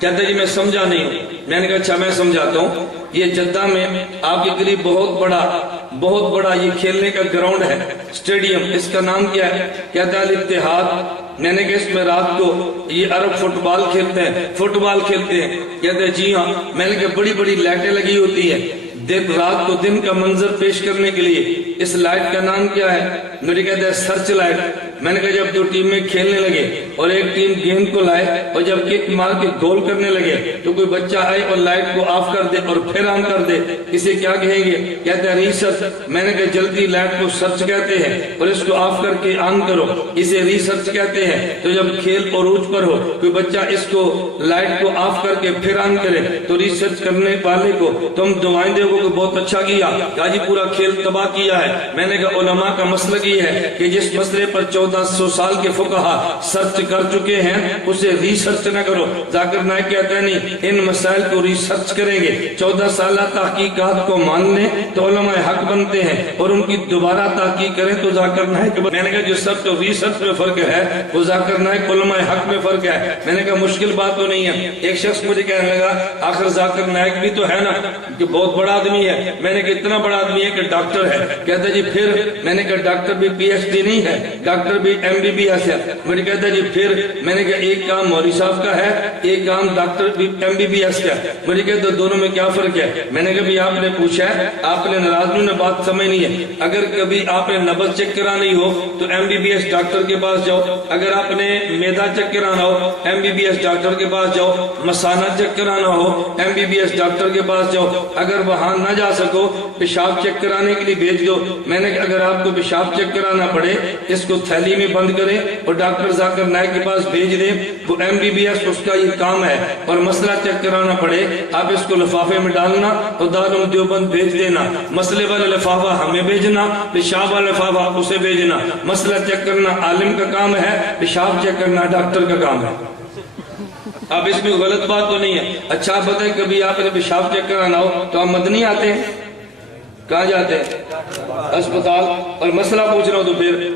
کہتا جی میں سمجھا نہیں ہوں۔ میں نے کہا اچھا میں سمجھاتا ہوں، یہ جدہ میں آپ کے قریب بہت بڑا یہ کھیلنے کا گراؤنڈ ہے، اسٹیڈیم، اس کا نام کیا ہے؟ کہتا ہے الاتحاد۔ میں نے کہا اس میں رات کو یہ عرب فٹ بال کھیلتے ہیں۔ کہتے ہیں جی ہاں۔ میں نے کہا بڑی بڑی لائٹیں لگی ہوتی ہیں رات کو دن کا منظر پیش کرنے کے لیے، اس لائٹ کا نام کیا ہے؟ میرے کہتے ہیں سرچ لائٹ۔ میں نے کہا جب دو ٹیمیں کھیلنے لگے اور ایک ٹیم گیند کو لائے اور جب کک مار کے گول کرنے لگے تو کوئی بچہ آئے اور لائٹ کو آف کر دے اور پھر آن کر دے، اسے کیا کہیں گے؟ کہتے ہیں ریسرچ۔ میں نے کہا جلدی لائٹ کو سرچ کہتے ہیں اور اس کو آف کر کے آن کرو، اسے ریسرچ کہتے ہیں۔ تو جب کھیل عروج پر ہو کوئی بچہ اس کو لائٹ کو آف کر کے پھر آن کرے تو ریسرچ کرنے والے کو تم دعائیں دے کہ بہت اچھا کیا، کہا جی پورا کھیل تباہ کیا ہے۔ میں نے کہا علماء کا مسلک یہ ہے کہ جس مسئلے پر 1400 سال کے فقہا سرچ کر چکے ہیں اسے ریسرچ نہ کرو۔ ذاکر نائک کہتے ہیں نہیں، ان مسائل کو ریسرچ کریں گے، 14 سالہ تحقیقات کو مان لیں تو علماء حق بنتے ہیں اور ان کی دوبارہ تحقیق کریں تو ذاکر نائک۔ میں نے کہا جو سرچ اور ریسرچ میں فرق ہے وہ ذاکر نائک علماء حق میں فرق ہے۔ میں نے کہا مشکل بات تو نہیں ہے۔ ایک شخص مجھے کہنے لگا آخر ذاکر نائک بھی تو ہے نا کہ بہت بڑا آدمی ہے۔ میں نے کہا اتنا بڑا آدمی ہے کہ ڈاکٹر ہے۔ کہتا جی پھر؟ میں نے کہا ڈاکٹر بھی پی ایچ ڈی نہیں ہے، ڈاکٹر بھی ایم بی بی ایس ہے۔ مجھے کہتا جی پھر؟ میں نے کہا ایک کام مولوی صاحب کا ہے، ایک کام ڈاکٹر بھی ایم بی بی ایس کا ہے۔ مجھے کہتا دونوں میں کیا فرق ہے؟ میں نے کہا بھی آپ نے پوچھا ہے، آپ نے ناراض نہیں، بات سمجھنی ہے۔ اگر کبھی آپ نے نبض چیک کرانی ہو تو M B B S doctor کے پاس جاؤ، اگر آپ نے میدا چیک کرانا ہو M B B S doctor کے پاس جاؤ، مثانہ چیک کرانا ہو M B B S doctor کے پاس جاؤ، اگر وہاں نہ جا سکو پیشاب چیک کرانے کے لیے بھیج دو۔ میں نے کہا اگر آپ کو پیشاب چیک کرانا پڑے اس کو تھیلی میں بند کریں اور ڈاکٹر ذاکر نائک کے پاس بھیج دیں، وہ ایم بی بی ایس اس کا یہ کام ہے۔ اور مسئلہ چیک کرانا پڑے آپ اس کو لفافے میں ڈالنا اور دارالعلوم دیوبند بھیج دینا، مسئلے والا لفافہ ہمیں بھیجنا، پیشاب والا لفافہ اسے بھیجنا۔ مسئلہ چیک کرنا عالم کا کام ہے، پیشاب چیک کرنا ڈاکٹر کا کام ہے۔ اب اس میں غلط بات تو نہیں ہے۔ اچھا آپ بتائیں کبھی آپ نے پیشاب چیک کرانا ہو تو آپ مدنی آتے ہیں؟ کہاں جاتے ہیں؟ اسپتال۔ اور مسئلہ پوچھنا ہو تو پھر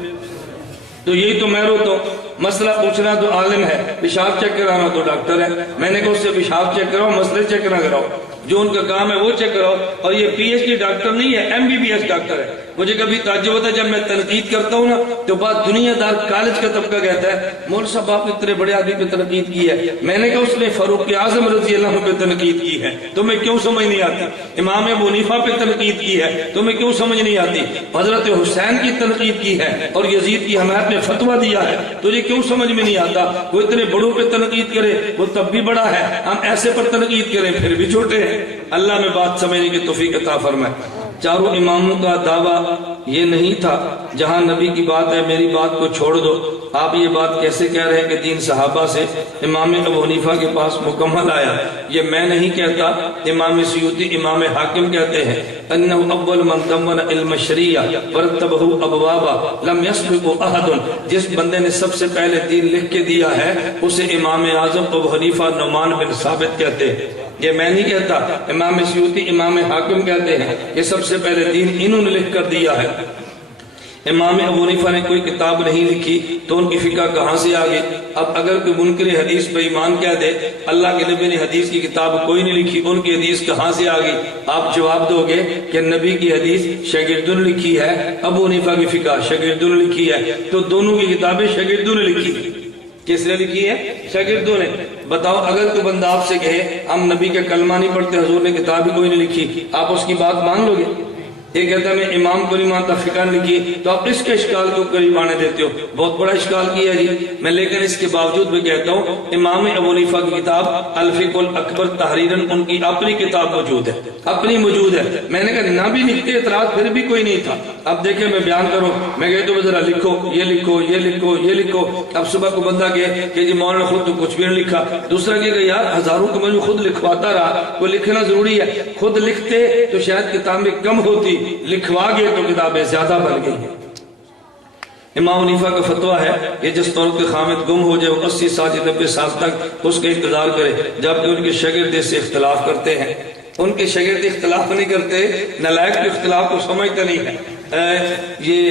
تو یہی تو میں روتا ہوں۔ مسئلہ پوچھنا تو عالم ہے، پیشاب چیک کرانا تو ڈاکٹر ہے۔ میں نے کہا اس سے پیشاب چیک کراؤ، مسئلے چیک نہ کراؤ، جو ان کا کام ہے وہ چیک کراؤ۔ اور یہ پی ایچ ڈی ڈاکٹر نہیں ہے، M B B S doctor ہے۔ مجھے کبھی تعجب ہوتا ہے جب میں تنقید کرتا ہوں نا تو بات دنیا دار کالج کا طبقہ کہتا ہے مولوی صاحب آپ نے اتنے بڑے آدمی پہ تنقید کی ہے۔ میں نے کہا اس نے فاروق اعظم رضی اللہ عنہ پہ تنقید کی ہے، تمہیں کیوں سمجھ نہیں آتی؟ امام ابو حنیفہ پہ تنقید کی ہے، تمہیں کیوں سمجھ نہیں آتی؟ حضرت حسین کی تنقید کی ہے اور یزید کی حمایت میں فتویٰ دیا ہے، تجھے کیوں سمجھ میں نہیں آتا؟ وہ اتنے بڑوں پہ تنقید کرے وہ تب بھی بڑا ہے، ہم ایسے پر تنقید کریں پھر بھی چھوٹے ہیں۔ اللہ میں بات سمجھنے کی توفیق عطا فرمائے۔ چاروں اماموں کا دعویٰ یہ نہیں تھا جہاں نبی کی بات ہے میری بات کو چھوڑ دو۔ آپ یہ بات کیسے کہہ رہے ہیں کہ دین صحابہ سے امام ابو حنیفہ کے پاس مکمل آیا؟ یہ میں نہیں کہتا، امام سیوطی امام حاکم کہتے ہیں انہ اول من دون علم الشریعہ ورتبہ ابوابا لم یسبق احد۔ جس بندے نے سب سے پہلے دین لکھ کے دیا ہے اسے امام اعظم ابو حنیفہ نعمان بن ثابت کہتے ہیں۔ یہ میں نہیں کہتا، امام سیوطی امام حاکم کہتے ہیں یہ سب سے پہلے دین انہوں نے لکھ کر دیا ہے۔ امام ابو حنیفہ نے کوئی کتاب نہیں لکھی تو ان کی فقہ کہاں سے آ گئی؟ اب اگر کوئی منکر حدیث پہ ایمان کہہ دے اللہ کے نبی نے حدیث کی کتاب کوئی نہیں لکھی، ان کی حدیث کہاں سے آ گئی؟ آپ جواب دو گے کہ نبی کی حدیث شاگردوں نے لکھی ہے، ابو حنیفہ کی فقہ شاگردوں نے لکھی ہے، تو دونوں کی کتابیں شاگردوں نے لکھی۔ کس نے لکھی ہے؟ شاگردوں نے۔ بتاؤ اگر کوئی بندہ آپ سے کہے ہم نبی کا کلمہ نہیں پڑھتے، حضور نے کتاب بھی کوئی نہیں لکھی، آپ اس کی بات مان لو گے؟ یہ کہتا ہے میں امام کو نہیں مانتا، فقہ نے لکھی، تو آپ اس کے اشکال کو قریب آنے دیتے ہو؟ بہت بڑا اشکال کیا جی میں، لیکن اس کے باوجود بھی کہتا ہوں امام ابو حنیفہ کی کتاب الفقہ الاکبر تحریراً ان کی اپنی کتاب موجود ہے، اپنی موجود ہے۔ میں نے کہا نہ بھی لکھتے اعتراض پھر بھی کوئی نہیں تھا۔ اب دیکھیں میں بیان کروں، میں کہتا ہوں ذرا لکھو، یہ لکھو، یہ لکھو، یہ لکھو۔ اب صبح کو بندہ کہے کہ جی مولانا خود تو کچھ بھی نہیں لکھا، دوسرا کہے کہ یار ہزاروں کو میں خود لکھواتا رہا، وہ لکھنا ضروری ہے۔ خود لکھتے تو شاید کتابیں کم ہوتی، لکھوا گئے تو کتابیں زیادہ بن گئی۔ امام حنیفہ کا فتویٰ ہے کہ جس طور کے خامد گم ہو جائے وہ 80 سال یا 90 سال تک اس کا انتظار کرے، جبکہ ان کے شاگرد سے اختلاف کرتے ہیں۔ ان کے شاگرد اختلاف نہیں کرتے، نالائق کے اختلاف کو سمجھتے نہیں ہے۔ یہ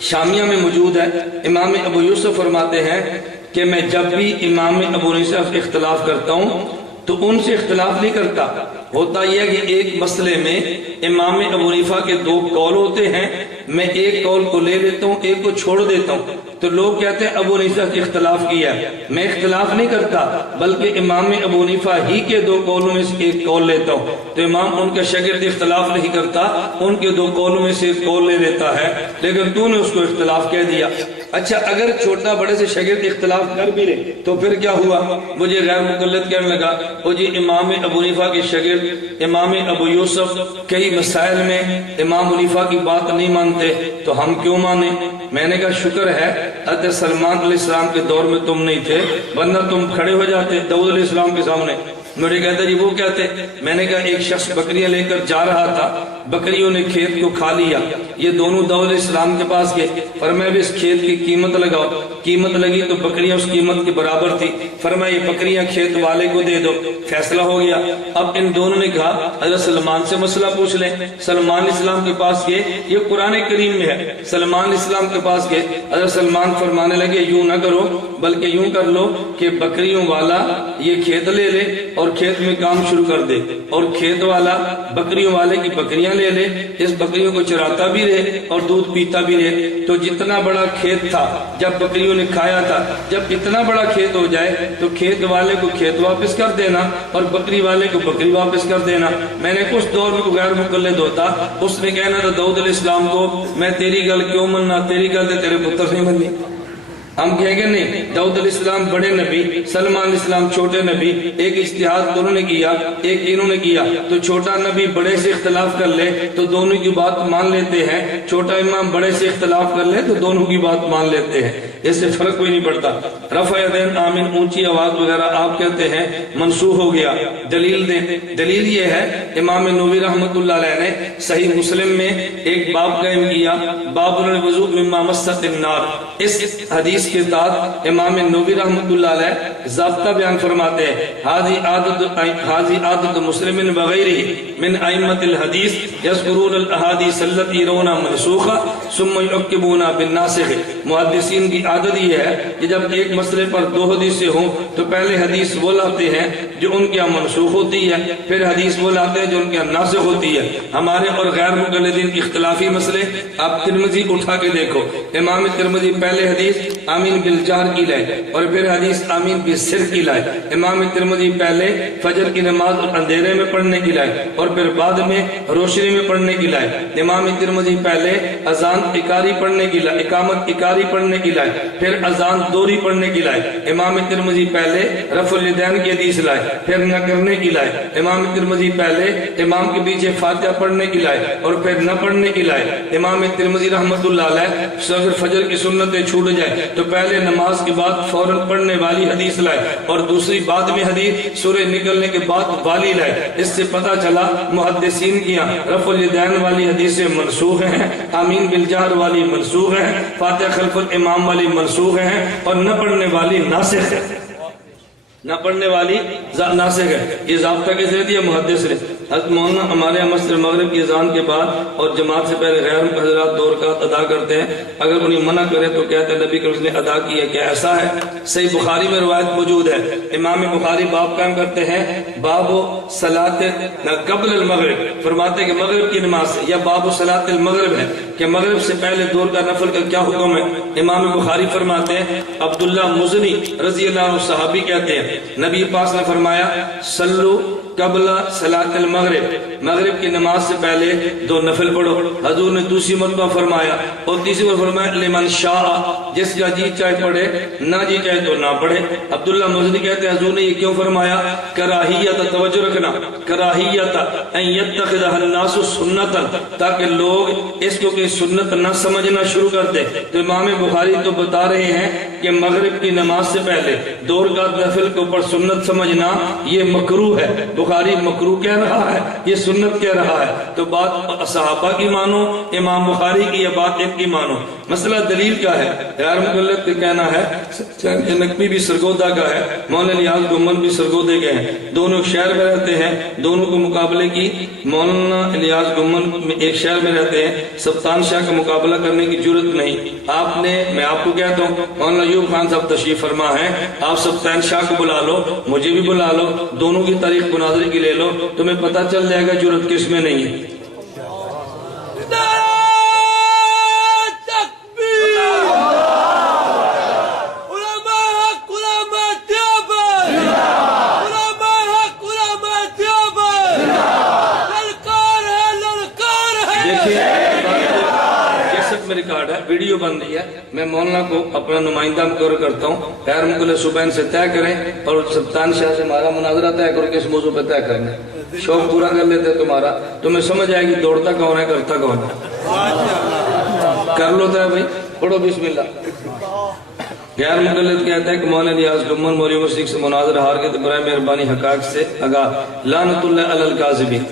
شامیہ میں موجود ہے۔ امام ابو یوسف فرماتے ہیں کہ میں جب بھی امام ابو حنیفہ سے اختلاف کرتا ہوں تو ان سے اختلاف نہیں کرتا. ہوتا یہ ہے کہ ایک مسئلے میں امام ابو حنیفہ کے دو قول ہوتے ہیں، میں ایک قول کو لے لیتا ہوں، ایک کو چھوڑ دیتا ہوں. تو لوگ کہتے ہیں ابو حنیفہ سے اختلاف کیا ہے. میں اختلاف نہیں کرتا، بلکہ امام ابو حنیفہ ہی کے دو قولوں میں سے ایک قول لیتا ہوں. تو امام ان کا شاگرد اختلاف نہیں کرتا، ان کے دو قولوں میں سے ایک قول لے لیتا ہے، لیکن تو نے اس کو اختلاف کہہ دیا. اچھا، اگر چھوٹا بڑے سے شاگرد اختلاف کر بھی لے تو پھر کیا ہوا؟ مجھے غیر مقلد کہنے لگا وہ جی امام ابو حنیفہ کے شاگرد امام ابو یوسف کئی مسائل میں امام حنیفہ کی بات نہیں مانتے تو ہم کیوں مانیں؟ میں نے کہا شکر ہے حضرت سلمان علیہ السلام کے دور میں تم نہیں تھے، ورنہ تم کھڑے ہو جاتے داؤد علیہ السلام کے سامنے. مجھے کہتا جی وہ کہتے. میں نے کہا ایک شخص بکریاں لے کر جا رہا تھا، بکریوں نے کھیت کو کھا لیا. یہ دونوں داؤد علیہ السلام کے پاس گئے، فرمایا بھی اس کھیت کی قیمت لگاؤ. قیمت لگی تو بکریاں اس قیمت کے برابر تھی. فرمایا یہ بکریاں کھیت والے کو دے دو. فیصلہ ہو گیا. اب ان دونوں نے کہا حضرت سلمان سے مسئلہ پوچھ لیں. سلمان علیہ السلام کے پاس گئے، یہ قرآن کریم میں ہے. سلمان علیہ السلام کے پاس گئے، حضرت سلمان فرمانے لگے یوں نہ کرو بلکہ یوں کر لو کہ بکریوں والا یہ کھیت لے لے اور کھیت میں کام شروع کر دے، اور کھیت والا بکریوں والے کی بکریاں لے لے، اس بکریوں کو چراتا بھی رہے اور دودھ پیتا بھی رہے. تو جتنا بڑا کھیت تھا جب بکریوں نے کھایا تھا، جب اتنا بڑا کھیت ہو جائے تو کھیت والے کو کھیت واپس کر دینا اور بکری والے کو بکری واپس کر دینا. میں نے اس دور میں غیر مقلد ہوتا، اس نے کہنا تھا داؤد علیہ السلام کو میں تیری گل کیوں مننا، تیری گل تے تیرے پتر نہیں مننی. ہم کہیں گے نہیں، داؤد علیہ السلام بڑے نبی، سلمان علیہ السلام چھوٹے نبی، ایک اجتہاد دونوں نے کیا، ایک انہوں نے کیا. تو چھوٹا نبی بڑے سے اختلاف کر لے تو دونوں کی بات مان لیتے ہیں، چھوٹا امام بڑے سے اختلاف کر لے تو دونوں کی بات مان لیتے ہیں. اس سے فرق کوئی نہیں پڑتا. رفع یدین آمین اونچی آواز وغیرہ آپ کہتے ہیں منسوخ ہو گیا. دلیل دیں. دلیل یہ ہے امام نووی رحمۃ اللہ علیہ نے صحیح مسلم میں ایک باب قائم کیا، باب الوضوء مما مست النار. اس حدیث کے ساتھ امام نووی رحمۃ اللہ علیہ ضابطہ بیان فرماتے ہیں حاضی عادت مسلم وغیرہ من ائمۃ الحدیث یذکرون الاحادیث التي يرون منسوخہ ثم يعقبون بالناسخ. محدثین کی عادت یہ ہے کہ جب ایک مسئلے پر دو حدیثیں ہوں تو پہلے حدیث وہ لاتے ہیں جو ان کے منسوخ ہوتی ہے، پھر حدیث وہ لاتے ہیں جو ان کے ناسخ ہوتی ہے. ہمارے اور غیر مقلدین کی اختلافی مسئلے آپ ترمذی اٹھا کے دیکھو. امام ترمذی پہلے حدیث آمین بالجہر کی لائے اور پھر حدیث آمین بالسر کی لائے. امام ترمذی پہلے فجر کی نماز اندھیرے میں پڑھنے کی لائے اور پھر بعد میں روشنی میں پڑھنے کی لائے. امام ترمذی پہلے اذان اکاری پڑھنے کی لائے، اقامت اکاری پڑھنے کی لائے، پھر اذان دوری پڑھنے کی لائے. امام ترمذی پہلے رفع الیدین کی حدیث لائے، پھر نہ کرنے کی لائے. امام ترمذی پہلے امام کے پیچھے فاتحہ پڑھنے کی لائے اور پھر نہ پڑھنے کی لائے. امام ترمذی رحمۃ اللہ علیہ اگر فجر کی سنتیں چھوٹ جائے تو پہلے نماز کے بعد فوراً پڑھنے والی حدیث لائے اور دوسری بعد میں حدیث سورج نکلنے کے بعد والی لائے. اس سے پتہ چلا محدثین کی رفع الیدین والی حدیثیں منسوخ ہیں، آمین بالجہر والی منسوخ ہیں، فاتحہ خلف الامام والی منسوخ ہیں اور نہ پڑھنے والی ناسخ ہے. نہ پڑھنے والی ناسخ ہے. یہ ضابطہ کس نے دیا؟ محدث نے. حضرت مولانا ہمارے یہاں مسجد مغرب کی اذان کے بعد اور جماعت سے پہلے غیر حضرات 2 رکعت ادا کرتے ہیں. اگر انہیں منع کرے تو کہتے ہیں نبی کریم نے ادا کی ہے. کیا ایسا ہے؟ صحیح بخاری میں روایت موجود ہے. امام بخاری باب قائم کرتے ہیں باب صلاۃ قبل المغرب، فرماتے ہیں کہ مغرب کی نماز سے، یا باب صلاۃ المغرب ہے کہ مغرب سے پہلے دور کا نفل کا کیا حکم ہے. امام بخاری فرماتے ہیں عبداللہ مزنی رضی اللہ عنہ صحابی کہتے ہیں نبی پاک نے فرمایا صلو قبل صلاۃ المغرب، مغرب کی نماز سے پہلے 2 نفل پڑھو. حضور نے دوسری مرتبہ فرمایا اور تیسری مرتبہ فرمایا لمن شاء، جس کا جی چاہے پڑھے، نہ جی چاہے تو نہ پڑھے. عبداللہ مزنی کہتے ہیں حضور نے یہ کیوں فرمایا؟ کراہیت، توجہ رکھنا، کراہیت ان یتخذها الناس سنتا، تاکہ لوگ اس کو کہ سنت نہ سمجھنا شروع کر دے. تو امام بخاری تو بتا رہے ہیں کہ مغرب کی نماز سے پہلے 2 رکعت نفل کے اوپر سنت سمجھنا یہ مکروہ ہے. بخاری مکروہ کہہ رہا ہے، یہ سنت کہہ رہا ہے. تو بات صحابہ کی مانو امام بخاری کی، یہ بات ان کی مانو. مسئلہ دلیل کا ہے، غیر مقلد کا کہنا ہے نقوی بھی سرگودا کا ہے، مولانا الیاس گمن بھی سرگودے کے ہیں، دونوں شہر میں رہتے ہیں، دونوں کو مقابلے کی مولانا الیاس گمن ایک شہر میں رہتے ہیں، سبطان شاہ کا مقابلہ کرنے کی جرت نہیں۔ میں آپ کو کہتا ہوں مولانا ایوب خان صاحب تشریف فرما ہے، آپ سبطان شاہ کو بلا لو، مجھے بھی بلا لو، دونوں کی تاریخ مناظرے کی لے لو، تمہیں پتہ چل جائے گا جرت کس میں نہیں ہے۔ ریکارڈ ہے، ویڈیو بن رہی ہے، میں مولانا کو اپنا نمائندہ مقرر کرتا ہوں، غیر مقلد صوبین سے طے کریں اور سبطان شاہ سے ہمارا مناظرہ طے کرو کہ اس موضوع پہ طے کریں گے، شوق پورا کر لیتے تمہارا، تمہیں سمجھ آئے گی دوڑتا کون ہے کرتا کون ہے۔ کر لو طے بھائی، پڑھو بسم اللہ۔ غیر مقلد کہتا ہے کہ مولانا الیاس گمن مولوی عمر صدیق سے مناظرہ ہار کے تو برائے مہربانی حقائق سے آگاہ، لعنت اللہ علی الکاذبین۔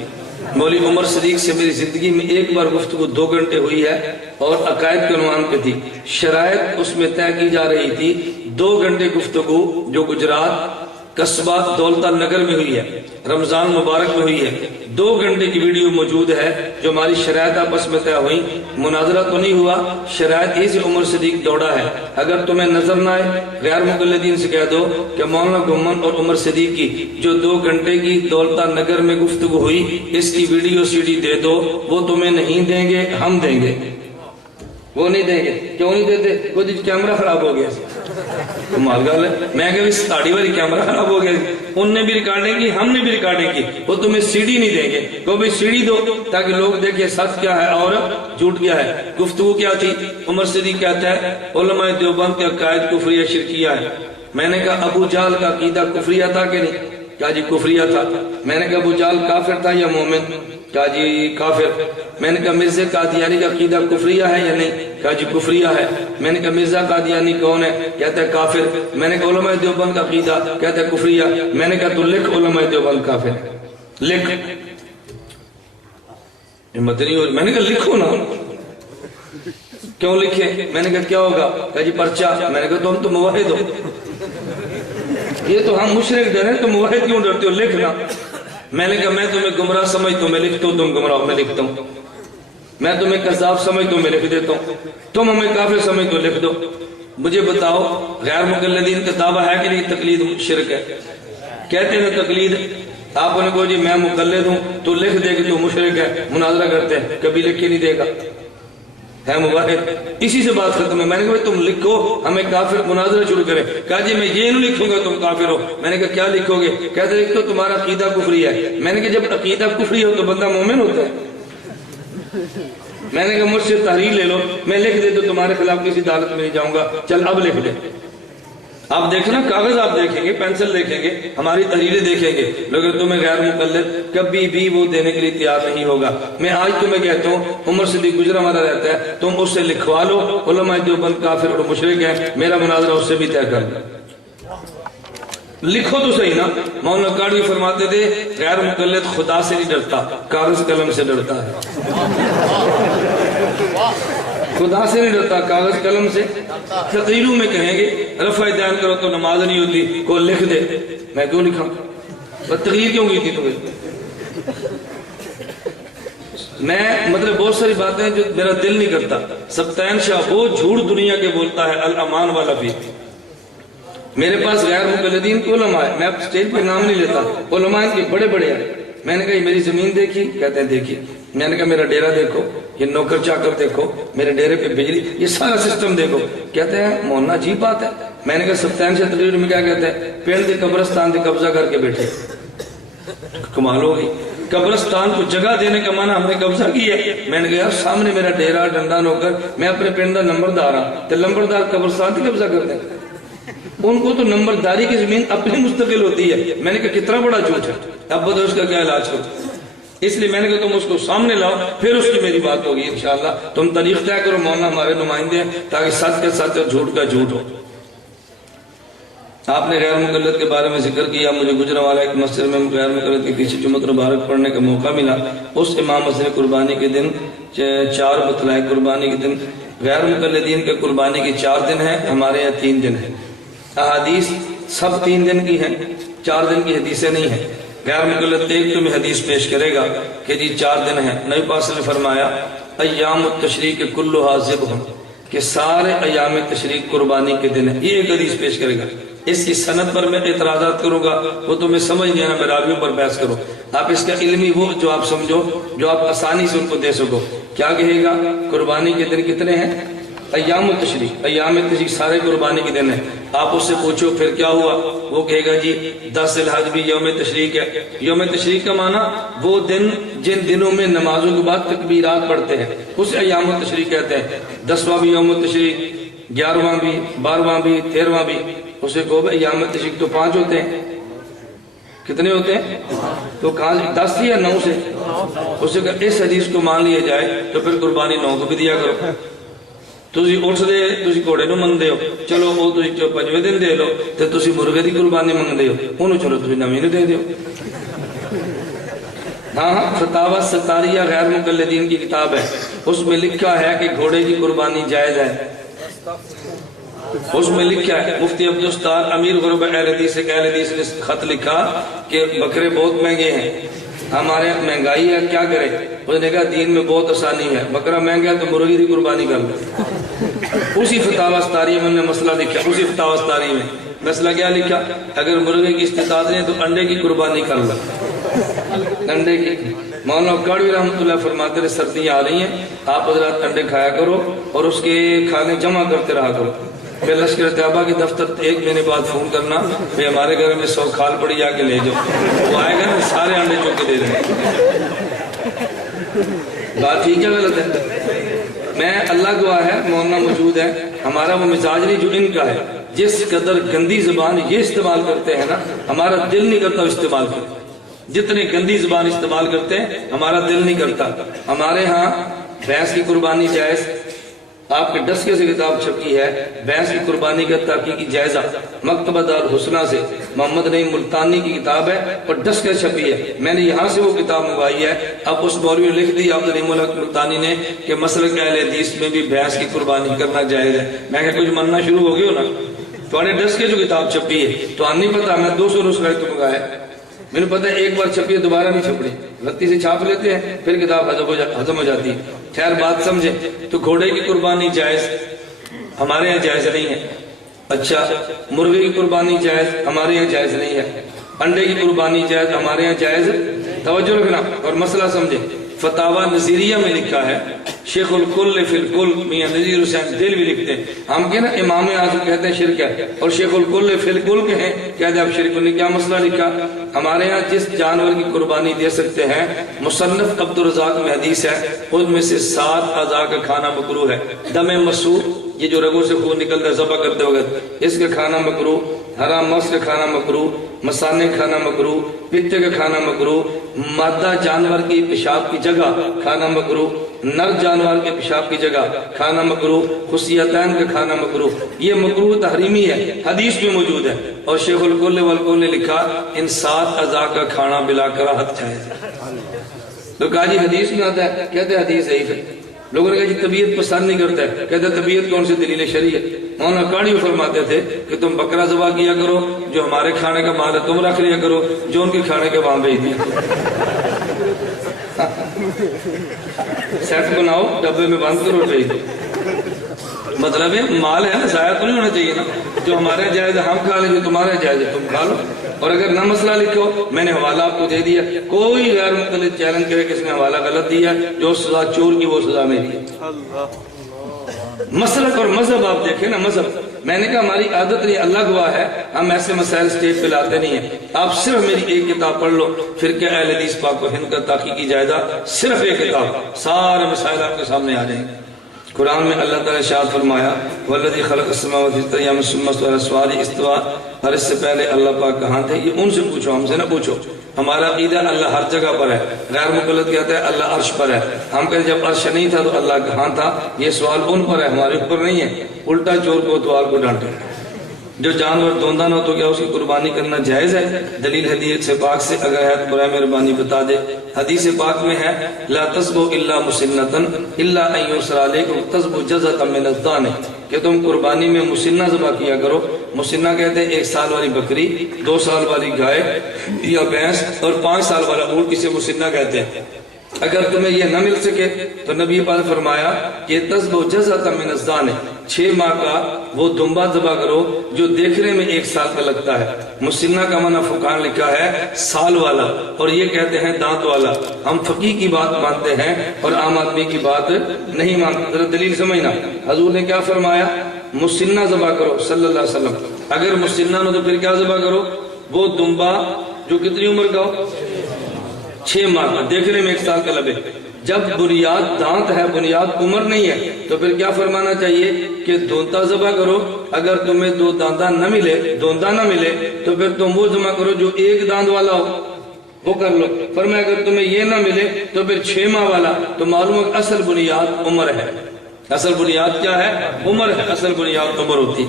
مولوی عمر صدیق سے میری زندگی میں ایک بار گفتگو 2 گھنٹے ہوئی ہے اور عقائد کے عنوان پہ تھی، شرائط اس میں طے کی جا رہی تھی، 2 گھنٹے گفتگو جو گجرات قصبہ دولتا نگر میں ہوئی ہے، رمضان مبارک میں ہوئی ہے، 2 گھنٹے کی ویڈیو موجود ہے جو ہماری شرائط آپس میں طے ہوئی، مناظرہ تو نہیں ہوا، شرائط ہی سے عمر صدیق دوڑا ہے۔ اگر تمہیں نظر نہ آئے غیر مقلدین سے کہہ دو کہ مولانا گمن اور عمر صدیق کی جو 2 گھنٹے کی دولتا نگر میں گفتگو ہوئی اس کی ویڈیو سی ڈی دے دو، وہ تمہیں نہیں دیں گے، ہم دیں گے، وہ نہیں دیں گے۔ کیوں نہیں دیتے؟ کوئی کیمرہ خراب ہو گیا، کمال گل ہے، میں کہ ساڑی والی کیمرہ خراب ہو گیا، ان نے بھی ریکارڈنگ کی، ہم نے بھی ریکارڈنگ کی، وہ تمہیں سی ڈی نہیں دیں گے، کو بھی سی ڈی دو تاکہ لوگ دیکھیں سچ کیا ہے اور جھوٹ کیا ہے۔ گفتگو کیا تھی؟ عمر صدیق کہتا ہے علماء دیوبند کے عقائد کفریہ شرکیہ ہے۔ میں نے کہا ابو جہل کا عقیدہ کفریہ تھا کہ نہیں؟ کہا جی کفریہ تھا۔ میں نے کہا ابو جہل کافر تھا یا مومن؟ کہا جی کافر۔ میں نے کہا مرزا قادیانی کا عقیدہ کفریہ ہے یا نہیں؟ کہا جی کفریہ ہے۔ میں نے کہا مرزا قادیانی کون ہے؟ کہتا ہے کافر۔ میں نے کہا علماء دیوبند کا عقیدہ؟ کہتا ہے کفریہ۔ میں نے کہا تو لکھ علماء دیوبند کافر، لکھ۔ ہمت نہیں ہو رہی، میں نے کہا لکھو نا۔ کیوں لکھے؟ میں نے کہا کیا ہوگا؟ کہا جی پرچہ۔ میں نے کہا تم تو موحد ہو، یہ تو ہم مشرک ڈرے تو موحد کیوں ڈرتے ہو؟ لکھنا۔ میں نے کہا میں تمہیں گمراہ سمجھتا ہوں میں لکھتا ہوں، تم گمراہ میں لکھتا ہوں، میں تمہیں کذاب سمجھتا ہوں میں لکھ دیتا ہوں، تم ہمیں کافر سمجھتے ہو لکھ دو۔ مجھے بتاؤ غیر مقلدین کا دعویٰ ہے کہ نہیں تقلید شرک ہے؟ کہتے ہیں تقلید، آپ نے کہو جی میں مقلد ہوں تو لکھ دے کہ تو مشرک ہے، مناظرہ کرتے ہیں، کبھی لکھ کے نہیں دے گا، ہے مباحث، اسی سے بات ختم ہے۔ میں نے کہا تم لکھو ہمیں کافر، مناظرہ شروع کریں۔ کہا جی میں یہ نہیں لکھوں گا تم کافر ہو۔ میں نے کہا کیا لکھو گے؟ کہتے ہیں تو تمہارا عقیدہ کفری ہے۔ میں نے کہا جب عقیدہ کفری ہو تو بندہ مومن ہوتا ہے؟ میں نے کہا مجھ سے تحریر لے لو، میں لکھ دے تو تمہارے خلاف کسی عدالت میں نہیں جاؤں گا، چل اب لکھ دے۔ آپ دیکھنا کاغذ آپ دیکھیں گے، پینسل دیکھیں گے، ہماری تحریریں دیکھیں گے، لیکن تمہیں غیر مقلد کبھی بھی وہ دینے کے لیے تیار نہیں ہوگا۔ میں آج تمہیں کہتا ہوں عمر صدیق گجرانوالہ رہتا ہے، تم اس سے لکھوا لو علماء دیوبند کافر اور مشرک ہیں، میرا مناظرہ اس سے بھی طے کر دو، لکھو تو صحیح نا۔ مولانا کاڑوی فرماتے تھے غیر مقلد خدا سے نہیں ڈرتا، کاغذ قلم سے ڈرتا ہے، خدا سے نہیں ڈرتا، کاغذ قلم سے۔ تقریروں میں کہیں گے رفع دین کرو تو نماز نہیں ہوتی، کو لکھ دے، میں کیوں لکھا؟ تقریر کیوں کی تھی تمہیں؟ میں مطلب بہت ساری باتیں جو میرا دل نہیں کرتا۔ سبطین شاہ وہ جھوٹ دنیا کے بولتا ہے، الامان والا بھی۔ میرے پاس غیر مقلدین کے علماء ہے، میں اسٹیج پہ نام نہیں لیتا، علماء ان کے بڑے بڑے ہیں۔ میں نے کہا یہ میری زمین دیکھی؟ کہتے ہیں دیکھی۔ میں نے کہا میرا ڈیرا دیکھو، یہ نوکر چاکر دیکھو، میرے ڈیرے پہ بجلی، یہ سارا سسٹم دیکھو۔ کہتے ہیں مولانا عجیب بات ہے۔ میں نے کہا سبطین شاہ تقریر میں کیا کہتے ہیں؟ پنڈ دے قبرستان دے قبضہ کر کے بیٹھے، کمال ہو گئی۔ قبرستان کو جگہ دینے کا معنی ہم نے قبضہ کی ہے۔ میں نے کہا سامنے میرا ڈیرا ڈنڈا نوکر، میں اپنے پنڈ دا نمبردار ہوں، تو لمبردار قبرستان سے قبضہ کر دیں؟ ان کو تو نمبرداری کی زمین اپنی مستقل ہوتی ہے۔ میں نے کہا کتنا بڑا جھوٹ ہے، اب بتاؤ اس کا کیا علاج کرو؟ اس لیے میں نے کہا تم اس کو سامنے لاؤ، پھر اس کی میری بات ہوگی انشاءاللہ۔ تم تاریخ طے کرو، مولانا ہمارے نمائندے ہیں، تاکہ سچ کا سچ اور جھوٹ کا جھوٹ ہو۔ آپ نے غیر مقلد کے بارے میں ذکر کیا، مجھے گجرانوالہ کی مسجد میں غیر مقلد کی کسی جمعۃ مبارک پڑھنے کا موقع ملا۔ اس امام مسجد قربانی کے دن 4 بتلائے قربانی کے دن غیر مقلدین کے قربانی کے 4 دن ہیں، ہمارے یہاں 3 دن ہیں۔ احادیث سب 3 دن کی ہیں، 4 دن کی حدیثیں نہیں ہیں۔ غیر مقلد ایک تمہیں حدیث پیش کرے گا کہ جی 4 دن ہیں۔ نبی پاک صلی اللہ علیہ وسلم نے فرمایا ایام التشریق کلھا ذبح، کہ سارے ایام تشریق قربانی کے دن ہیں۔ یہ ایک حدیث پیش کرے گا، اس کی سند پر میں اعتراضات کروں گا، وہ تمہیں سمجھ نہیں آنا، میں راویوں پر بحث کروں۔ آپ اس کا علمی وہ جو آپ سمجھو، جو آپ آسانی سے ان کو دے سکو۔ کیا کہے گا؟ قربانی کے دن کتنے ہیں؟ ایام التشریق، ایام تشریق سارے قربانی کے دن ہیں۔ آپ اس سے پوچھو پھر کیا ہوا؟ وہ کہے گا جی 10 ذی الحج بھی یوم تشریق ہے۔ یوم تشریق کا معنی وہ دن جن دنوں میں نمازوں کے بعد تکبیرات پڑھتے ہیں، اسے ایام التشریق کہتے ہیں۔ 10واں بھی یوم تشریق، 11واں بھی، 12واں بھی، 13واں بھی، اسے کہو ایام تشریق تو 5 ہوتے ہیں۔ کتنے ہوتے ہیں؟ تو کہاں 10 یا 9 سے؟ اسے کہ اس حدیث کو مان لیا جائے تو پھر قربانی 9 کو بھی دیا کرو۔ تسی اٹھ دے تسی گھوڑے نو منگدے ہو، چلو وہ تسی 5ویں دن دے لو، تے تسی مرغے دی قربانی منگدے ہو، انہوں چلو تسی 9ویں نو دے دیو۔ ہاں فتاوی ستاریہ غیر مقلدین کی کتاب ہے، اس میں لکھا ہے کہ گھوڑے کی قربانی جائز ہے۔ اس میں لکھا ہے، مفتی عبدالستار امیر غرب اہل حدیث نے خط لکھا کہ بکرے بہت مہنگے ہیں، ہمارے یہاں مہنگائی ہے، کیا کرے؟ اس نے کہا دین میں بہت آسانی ہے، بکرا مہنگا ہے تو مرغی کی قربانی کر لو۔ اسی فتاوی ستاری میں نے مسئلہ لکھا، اسی فتاوی ستاری میں مسئلہ کیا لکھا؟ اگر مرغے کی استطاعت نہیں تو انڈے کی قربانی کر لو۔ انڈے کی مولانا کاڑوی رحمۃ اللہ فرماتے ہیں سردیاں آ رہی ہیں، آپ حضرات انڈے کھایا کرو اور اس کے کھانے جمع کرتے رہا کرو۔ پھر لشکر طیبہ کے دفتر 1 مہینے بعد فون کرنا کہ ہمارے گھر میں 100 کھال پڑی، جا کے لے جاؤ، وہ آئے گا نا سارے انڈے چوک کے دے دیں۔ بات ٹھیک ہے غلط ہے؟ میں اللہ گواہ ہے، مولانا موجود ہے، ہمارا وہ مزاج نہیں جو ان کا ہے۔ جس قدر گندی زبان یہ استعمال کرتے ہیں نا، ہمارا دل نہیں کرتا استعمال کرتے۔ جتنے گندی زبان استعمال کرتے ہیں ہمارا دل نہیں کرتا۔ ہمارے ہاں بھینس کی قربانی جائز، آپ کے ڈسکے سے کتاب چھپی ہے بھینس کی قربانی کا تحقیقی جائزہ، مکتبہ دارالحسنہ سے، محمد نعیم ملتانی کی کتاب ہے اور ڈسکے چھپی ہے۔ میں نے یہاں سے وہ کتاب منگوائی ہے، اب اس مولوی نے لکھ دی عبد الرحیم ملتانی نے کہ مسلک اہل حدیث میں بھی بھینس کی قربانی کرنا جائز ہے۔ میں کہ کچھ مننا شروع ہو گیا نا، تھوڑے ڈسکے جو کتاب چھپی ہے تو نہیں پتا، میں 200 نسخے تو منگایا، میں نے پتا ایک بار چھپی ہے دوبارہ نہیں چھپڑی، غلطی سے چھاپ لیتے ہیں پھر کتاب ہضم ہو جاتی ہے۔ خیر بات سمجھے تو گھوڑے کی قربانی جائز ہمارے یہاں جائز نہیں ہے۔ اچھا مرغے کی قربانی جائز ہمارے یہاں جائز نہیں ہے۔ انڈے کی قربانی جائز ہمارے یہاں جائز، توجہ رکھنا اور مسئلہ سمجھے۔ فتاوی نظیریہ میں لکھا ہے، شیخ الکل فی الکل میاں نذیر حسین دل بھی لکھتے ہیں، ہم کہ نا امام اعظم کہتے ہیں شرک ہے اور شیخ الکل فی الکل کے ہیں، کہتے ہیں اب شرک نے کیا مسئلہ لکھا؟ ہمارے ہاں جس جانور کی قربانی دے سکتے ہیں، مصنف عبد الرزاق میں حدیث ہے، ان میں سے 7 اعضاء کا کھانا مکروہ ہے۔ دم مسعود، یہ جو رگوں سے خون نکلتا ہے ذبح کرتے وقت، اس کا کھانا مکروہ، حرام ماس کا کھانا مکروہ، مثانے کھانا مکروہ، پتے کا کھانا مکروہ، مادہ جانور کی پیشاب کی جگہ کھانا مکروہ، نر جانور کے پیشاب کی جگہ کھانا مکروہ، خصیتین کا کھانا مکروہ۔ یہ مکروہ تحریمی ہے، حدیث میں موجود ہے، اور شیخ الکل والکل نے لکھا ان 7 اعضاء کا کھانا بلا کراہت جائز ہے۔ تو کہا جی حدیث میں آتا ہے، کہتے ہیں حدیث ضعیف ہے۔ لوگوں نے کہا جی طبیعت پسند نہیں کرتا ہے، کہتے ہیں طبیعت کون سی دلیل شرعی ہے؟ مولانا کاڑی فرماتے تھے کہ تم بکرا ذبح کیا کرو، جو ہمارے کھانے کا مال ہے تم رکھ لیا کرو، جو ان کے کھانے کا وہاں بھیج دیا۔ سیٹ بناؤ، ڈبے میں بند کرو، بھیج دو۔ مطلب ہے مال ہے نا، ضائع تو نہیں ہونا چاہیے نا، جو ہمارے جائز ہے ہم کھا لیں، جو تمہارے جائز ہے تم کھا لو۔ اور اگر نہ مسئلہ لکھو، میں نے حوالہ آپ کو دے دیا، کوئی غیر مقلد چیلنج کرے کہ اس نے حوالہ غلط دیا، جو سزا چور کی وہ سزا میری ہے۔ مسلک اور مذہب آپ دیکھیں نا، مذہب میں نے کہا ہماری عادت نہیں، اللہ گواہ ہے ہم ایسے مسائل سٹیج پہ لاتے نہیں ہیں۔ آپ صرف میری ایک کتاب پڑھ لو، فرقہ اہل حدیث پاک و ہند کا تحقیقی جائزہ، صرف ایک کتاب، سارے مسائل آپ کے سامنے آ جائیں گے۔ قرآن میں اللہ تعالیٰ ارشاد فرمایا والذی خلق السماوات فی 6 ایام ثم استوى علی السوار استوا، اور اس سے پہلے اللہ پاک کہاں تھے؟ یہ ان سے پوچھو، ہم سے نہ پوچھو۔ ہمارا عقیدہ اللہ ہر جگہ پر ہے، غیر مقلد کہتا ہے اللہ عرش پر ہے، ہم کہتے جب عرش نہیں تھا تو اللہ کہاں تھا؟ یہ سوال ان پر ہے، ہمارے اوپر نہیں ہے۔ الٹا چور کو اتوار کو ڈانٹے۔ جو جانور دوندا نہ ہو تو کیا اس کی قربانی کرنا جائز ہے؟ دلیل حدیث پاک سے اگر ہے تو برائے مہربانی بتا دے۔ حدیث پاک میں ہے لا تذبحوا الا مسنۃ الا ان یسر علیکم تذبحوا جزۃ من الضان، کہ تم قربانی میں مسنہ ذبح کیا کرو۔ مسنہ کہتے ہیں 1 سال والی بکری، 2 سال والی گائے یا بھینس اور 5 سال والا اونٹ، اسے مسنہ کہتے ہیں۔ اگر تمہیں یہ نہ مل سکے تو نبی پاک نے فرمایا کہ تذبحوا جزۃ من الضان، 6 ماہ کا وہ دمبا ذبح کرو جو دیکھنے میں 1 سال کا لگتا ہے۔ مسنہ کا معنی فقہاء نے لکھا ہے سال والا، اور یہ کہتے ہیں دانت والا۔ ہم فقیہ کی بات مانتے ہیں اور عام آدمی کی بات نہیں مانتے۔ ذرا دلیل سمجھنا، حضور نے کیا فرمایا؟ مسنہ ذبح کرو صلی اللہ علیہ وسلم۔ اگر مسنہ نہ تو پھر کیا ذبح کرو؟ وہ دمبا جو کتنی عمر کا ہو؟ 6 ماہ کا، دیکھنے میں 1 سال کا لگے۔ جب بنیاد دانت ہے، بنیاد عمر نہیں ہے، تو پھر کیا فرمانا چاہیے کہ دوندا ذبح کرو۔ اگر تمہیں 2 داندا نہ ملے، دوندا نہ ملے، تو پھر تم وہ ذبح کرو جو 1 دانت والا ہو، وہ کر لو۔ فرمایا اگر تمہیں یہ نہ ملے تو پھر 6 ماہ والا۔ تو معلوم ہے کہ اصل بنیاد عمر ہے۔ اصل بنیاد کیا ہے؟ عمر ہے، اصل بنیاد عمر ہوتی۔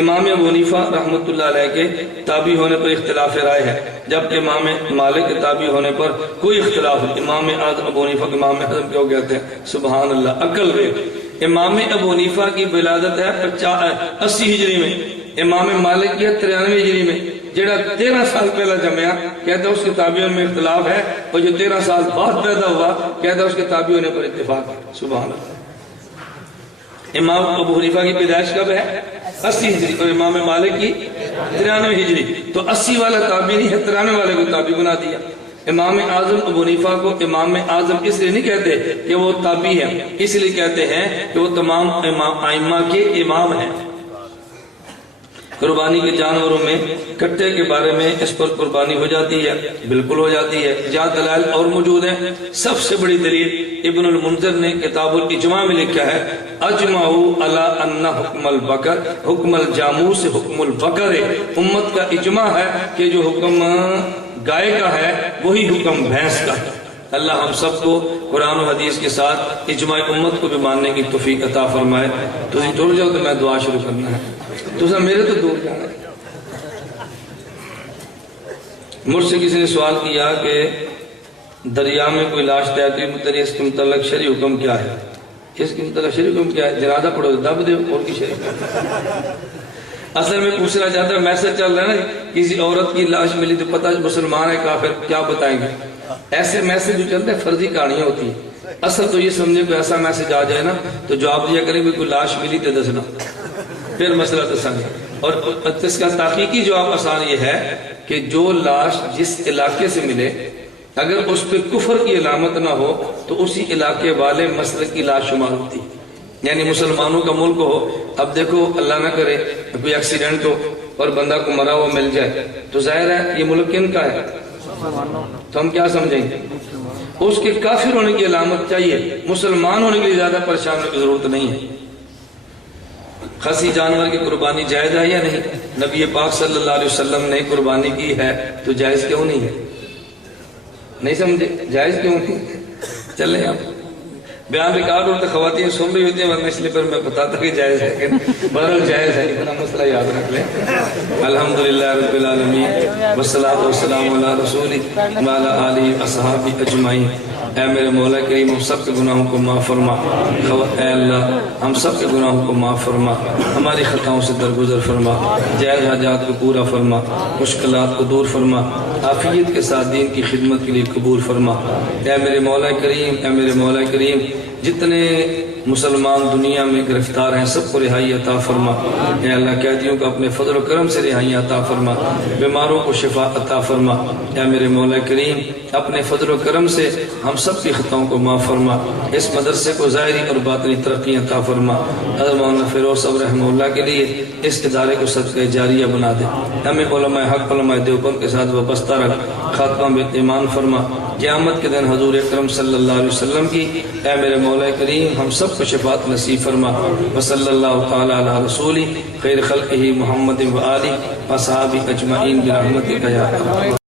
امام ابو حنیفہ رحمۃ اللہ علیہ کے تابع ہونے پر اختلاف رائے ہے، جبکہ امام مالک کے تابع ہونے پر کوئی اختلاف نہیں۔ امام اعظم ابو حنیفہ کو امام اعظم کیوں کہتے ہیں؟ سبحان اللہ، عقل رے۔ امام ابو حنیفہ کی ولادت ہے 80 ہجری میں، امام مالک کی ہے 93 ہجری میں۔ جڑا 13 سال پہلا جمعہ کہتا ہے اس کے تابعین میں اختلاف ہے، اور جو 13 سال بعد پیدا ہوا کہتا ہے اس کے تابع ہونے پر اتفاق ہے۔ سبحان اللہ۔ امام ابو حنیفہ کی پیدائش کب ہے؟ 80 ہجری، اور امام مالک کی 93 ہجری۔ تو 80 والا تابعی نہیں ہے، 93 والے کو تابعی بنا دیا۔ امام اعظم ابو حنیفہ کو امام اعظم اس لیے نہیں کہتے کہ وہ تابعی ہے، اس لیے کہتے ہیں کہ وہ تمام ائمہ کے امام ہیں۔ قربانی کے جانوروں میں کٹے کے بارے میں اس پر قربانی ہو جاتی ہے، بالکل ہو جاتی ہے۔ جہاں دلائل اور موجود ہیں، سب سے بڑی دلیل ابن المنذر نے کتاب الاجماع میں لکھا ہے اجمعوا علی ان حکم البقر حکم الجاموس حکم البقر، امت کا اجماع ہے کہ جو حکم گائے کا ہے وہی حکم بھینس کا ہے۔ اللہ ہم سب کو قرآن و حدیث کے ساتھ اجماع امت کو بھی ماننے کی توفیق عطا فرمائے۔ تو ٹر جاؤ تو میں دعا شروع کرنا ہے، تو سر میرے تو دور جانا ہے۔ مجھ سے کسی نے سوال کیا کہ دریا میں کوئی لاش تیرتی متری، اس کے متعلق شرعی حکم کیا ہے؟ اس کے متعلق شرعی حکم کیا ہے؟ جنازہ پڑھو دب دو، اور کی شرعی اصل میں پوچھنا چاہتا ہے، میسج چل رہا ہے نا، کسی عورت کی لاش ملی تو پتہ مسلمان ہے کافر، کیا بتائیں گے؟ ایسے میسج جو چلتے ہیں فرضی کہانیاں ہوتی ہیں۔ اصل تو یہ سمجھے کوئی ایسا میسج آ جائے نا تو جواب دیا کریں کوئی لاش ملی تو دسنا، پھر مسئلہ تو سمجھے۔ اور اس کا تحقیقی جواب آسان یہ ہے کہ جو لاش جس علاقے سے ملے اگر اس پہ کفر کی علامت نہ ہو تو اسی علاقے والے مسلک کی لاش شمار ہوتی، یعنی مسلمانوں کا ملک ہو۔ اب دیکھو اللہ نہ کرے کوئی ایکسیڈنٹ ہو اور بندہ کو مرا ہوا مل جائے تو ظاہر ہے یہ ملک کن کا ہے؟ تو ہم کیا سمجھیں گے؟ اس کے کافر ہونے کی علامت چاہیے، مسلمان ہونے کے لیے زیادہ پریشان ہونے کی ضرورت نہیں ہے۔ خصی جانور کی قربانی جائز ہے یا نہیں؟ نبی پاک صلی اللہ علیہ وسلم نے قربانی کی ہے تو جائز کیوں نہیں ہے؟ نہیں سمجھے؟ جائز کیوں نہیں؟ چلیں آپ بیان ریکارڈ ہوتے خواتین سن رہی ہوتی ہیں، ورنہ اس لیے پر میں بتاتا کہ جائز ہے کہ بہرحال جائز ہے، اتنا مسئلہ یاد رکھ لیں۔ الحمدللہ رب العالمین والصلاۃ والسلام علی رسول وعلی آلہ اصحابہ اجمعین۔ اے میرے مولا کریم ہم سب کے گناہوں کو معاف فرما، اے اللہ ہم سب کے گناہوں کو معاف فرما، ہماری خطاؤں سے درگزر فرما، جائز حاجات کو پورا فرما، مشکلات کو دور فرما، عافیت کے ساتھ دین کی خدمت کے لیے قبول فرما۔ اے میرے مولا کریم، اے میرے مولا کریم، جتنے مسلمان دنیا میں گرفتار ہیں سب کو رہائی عطا فرما۔ اے اللہ قیدیوں کو اپنے فضل و کرم سے رہائی عطا فرما، بیماروں کو شفا عطا فرما۔ اے میرے مولا کریم اپنے فضل و کرم سے ہم سب کی خطاؤں کو معاف فرما، اس مدرسے کو ظاہری اور باطنی ترقی عطا فرما۔ حضرت مولانا فیروز صاحب رحمہ اللہ کے لیے اس ادارے کو صدقہ جاریہ بنا دے، ہمیں علماء حق علماء دیوبند کے ساتھ وابستہ رکھ، خاتمہ ایمان فرما۔ قیامت کے دن حضور اکرم صلی اللہ علیہ وسلم کی اے میرے مولا کریم ہم سب کو شفاعت نصیب فرما۔ وصلی اللہ تعالی علی رسول خیر خلقہ محمد و آلہ و صحابہ اجمعین برحمتک یا ارحم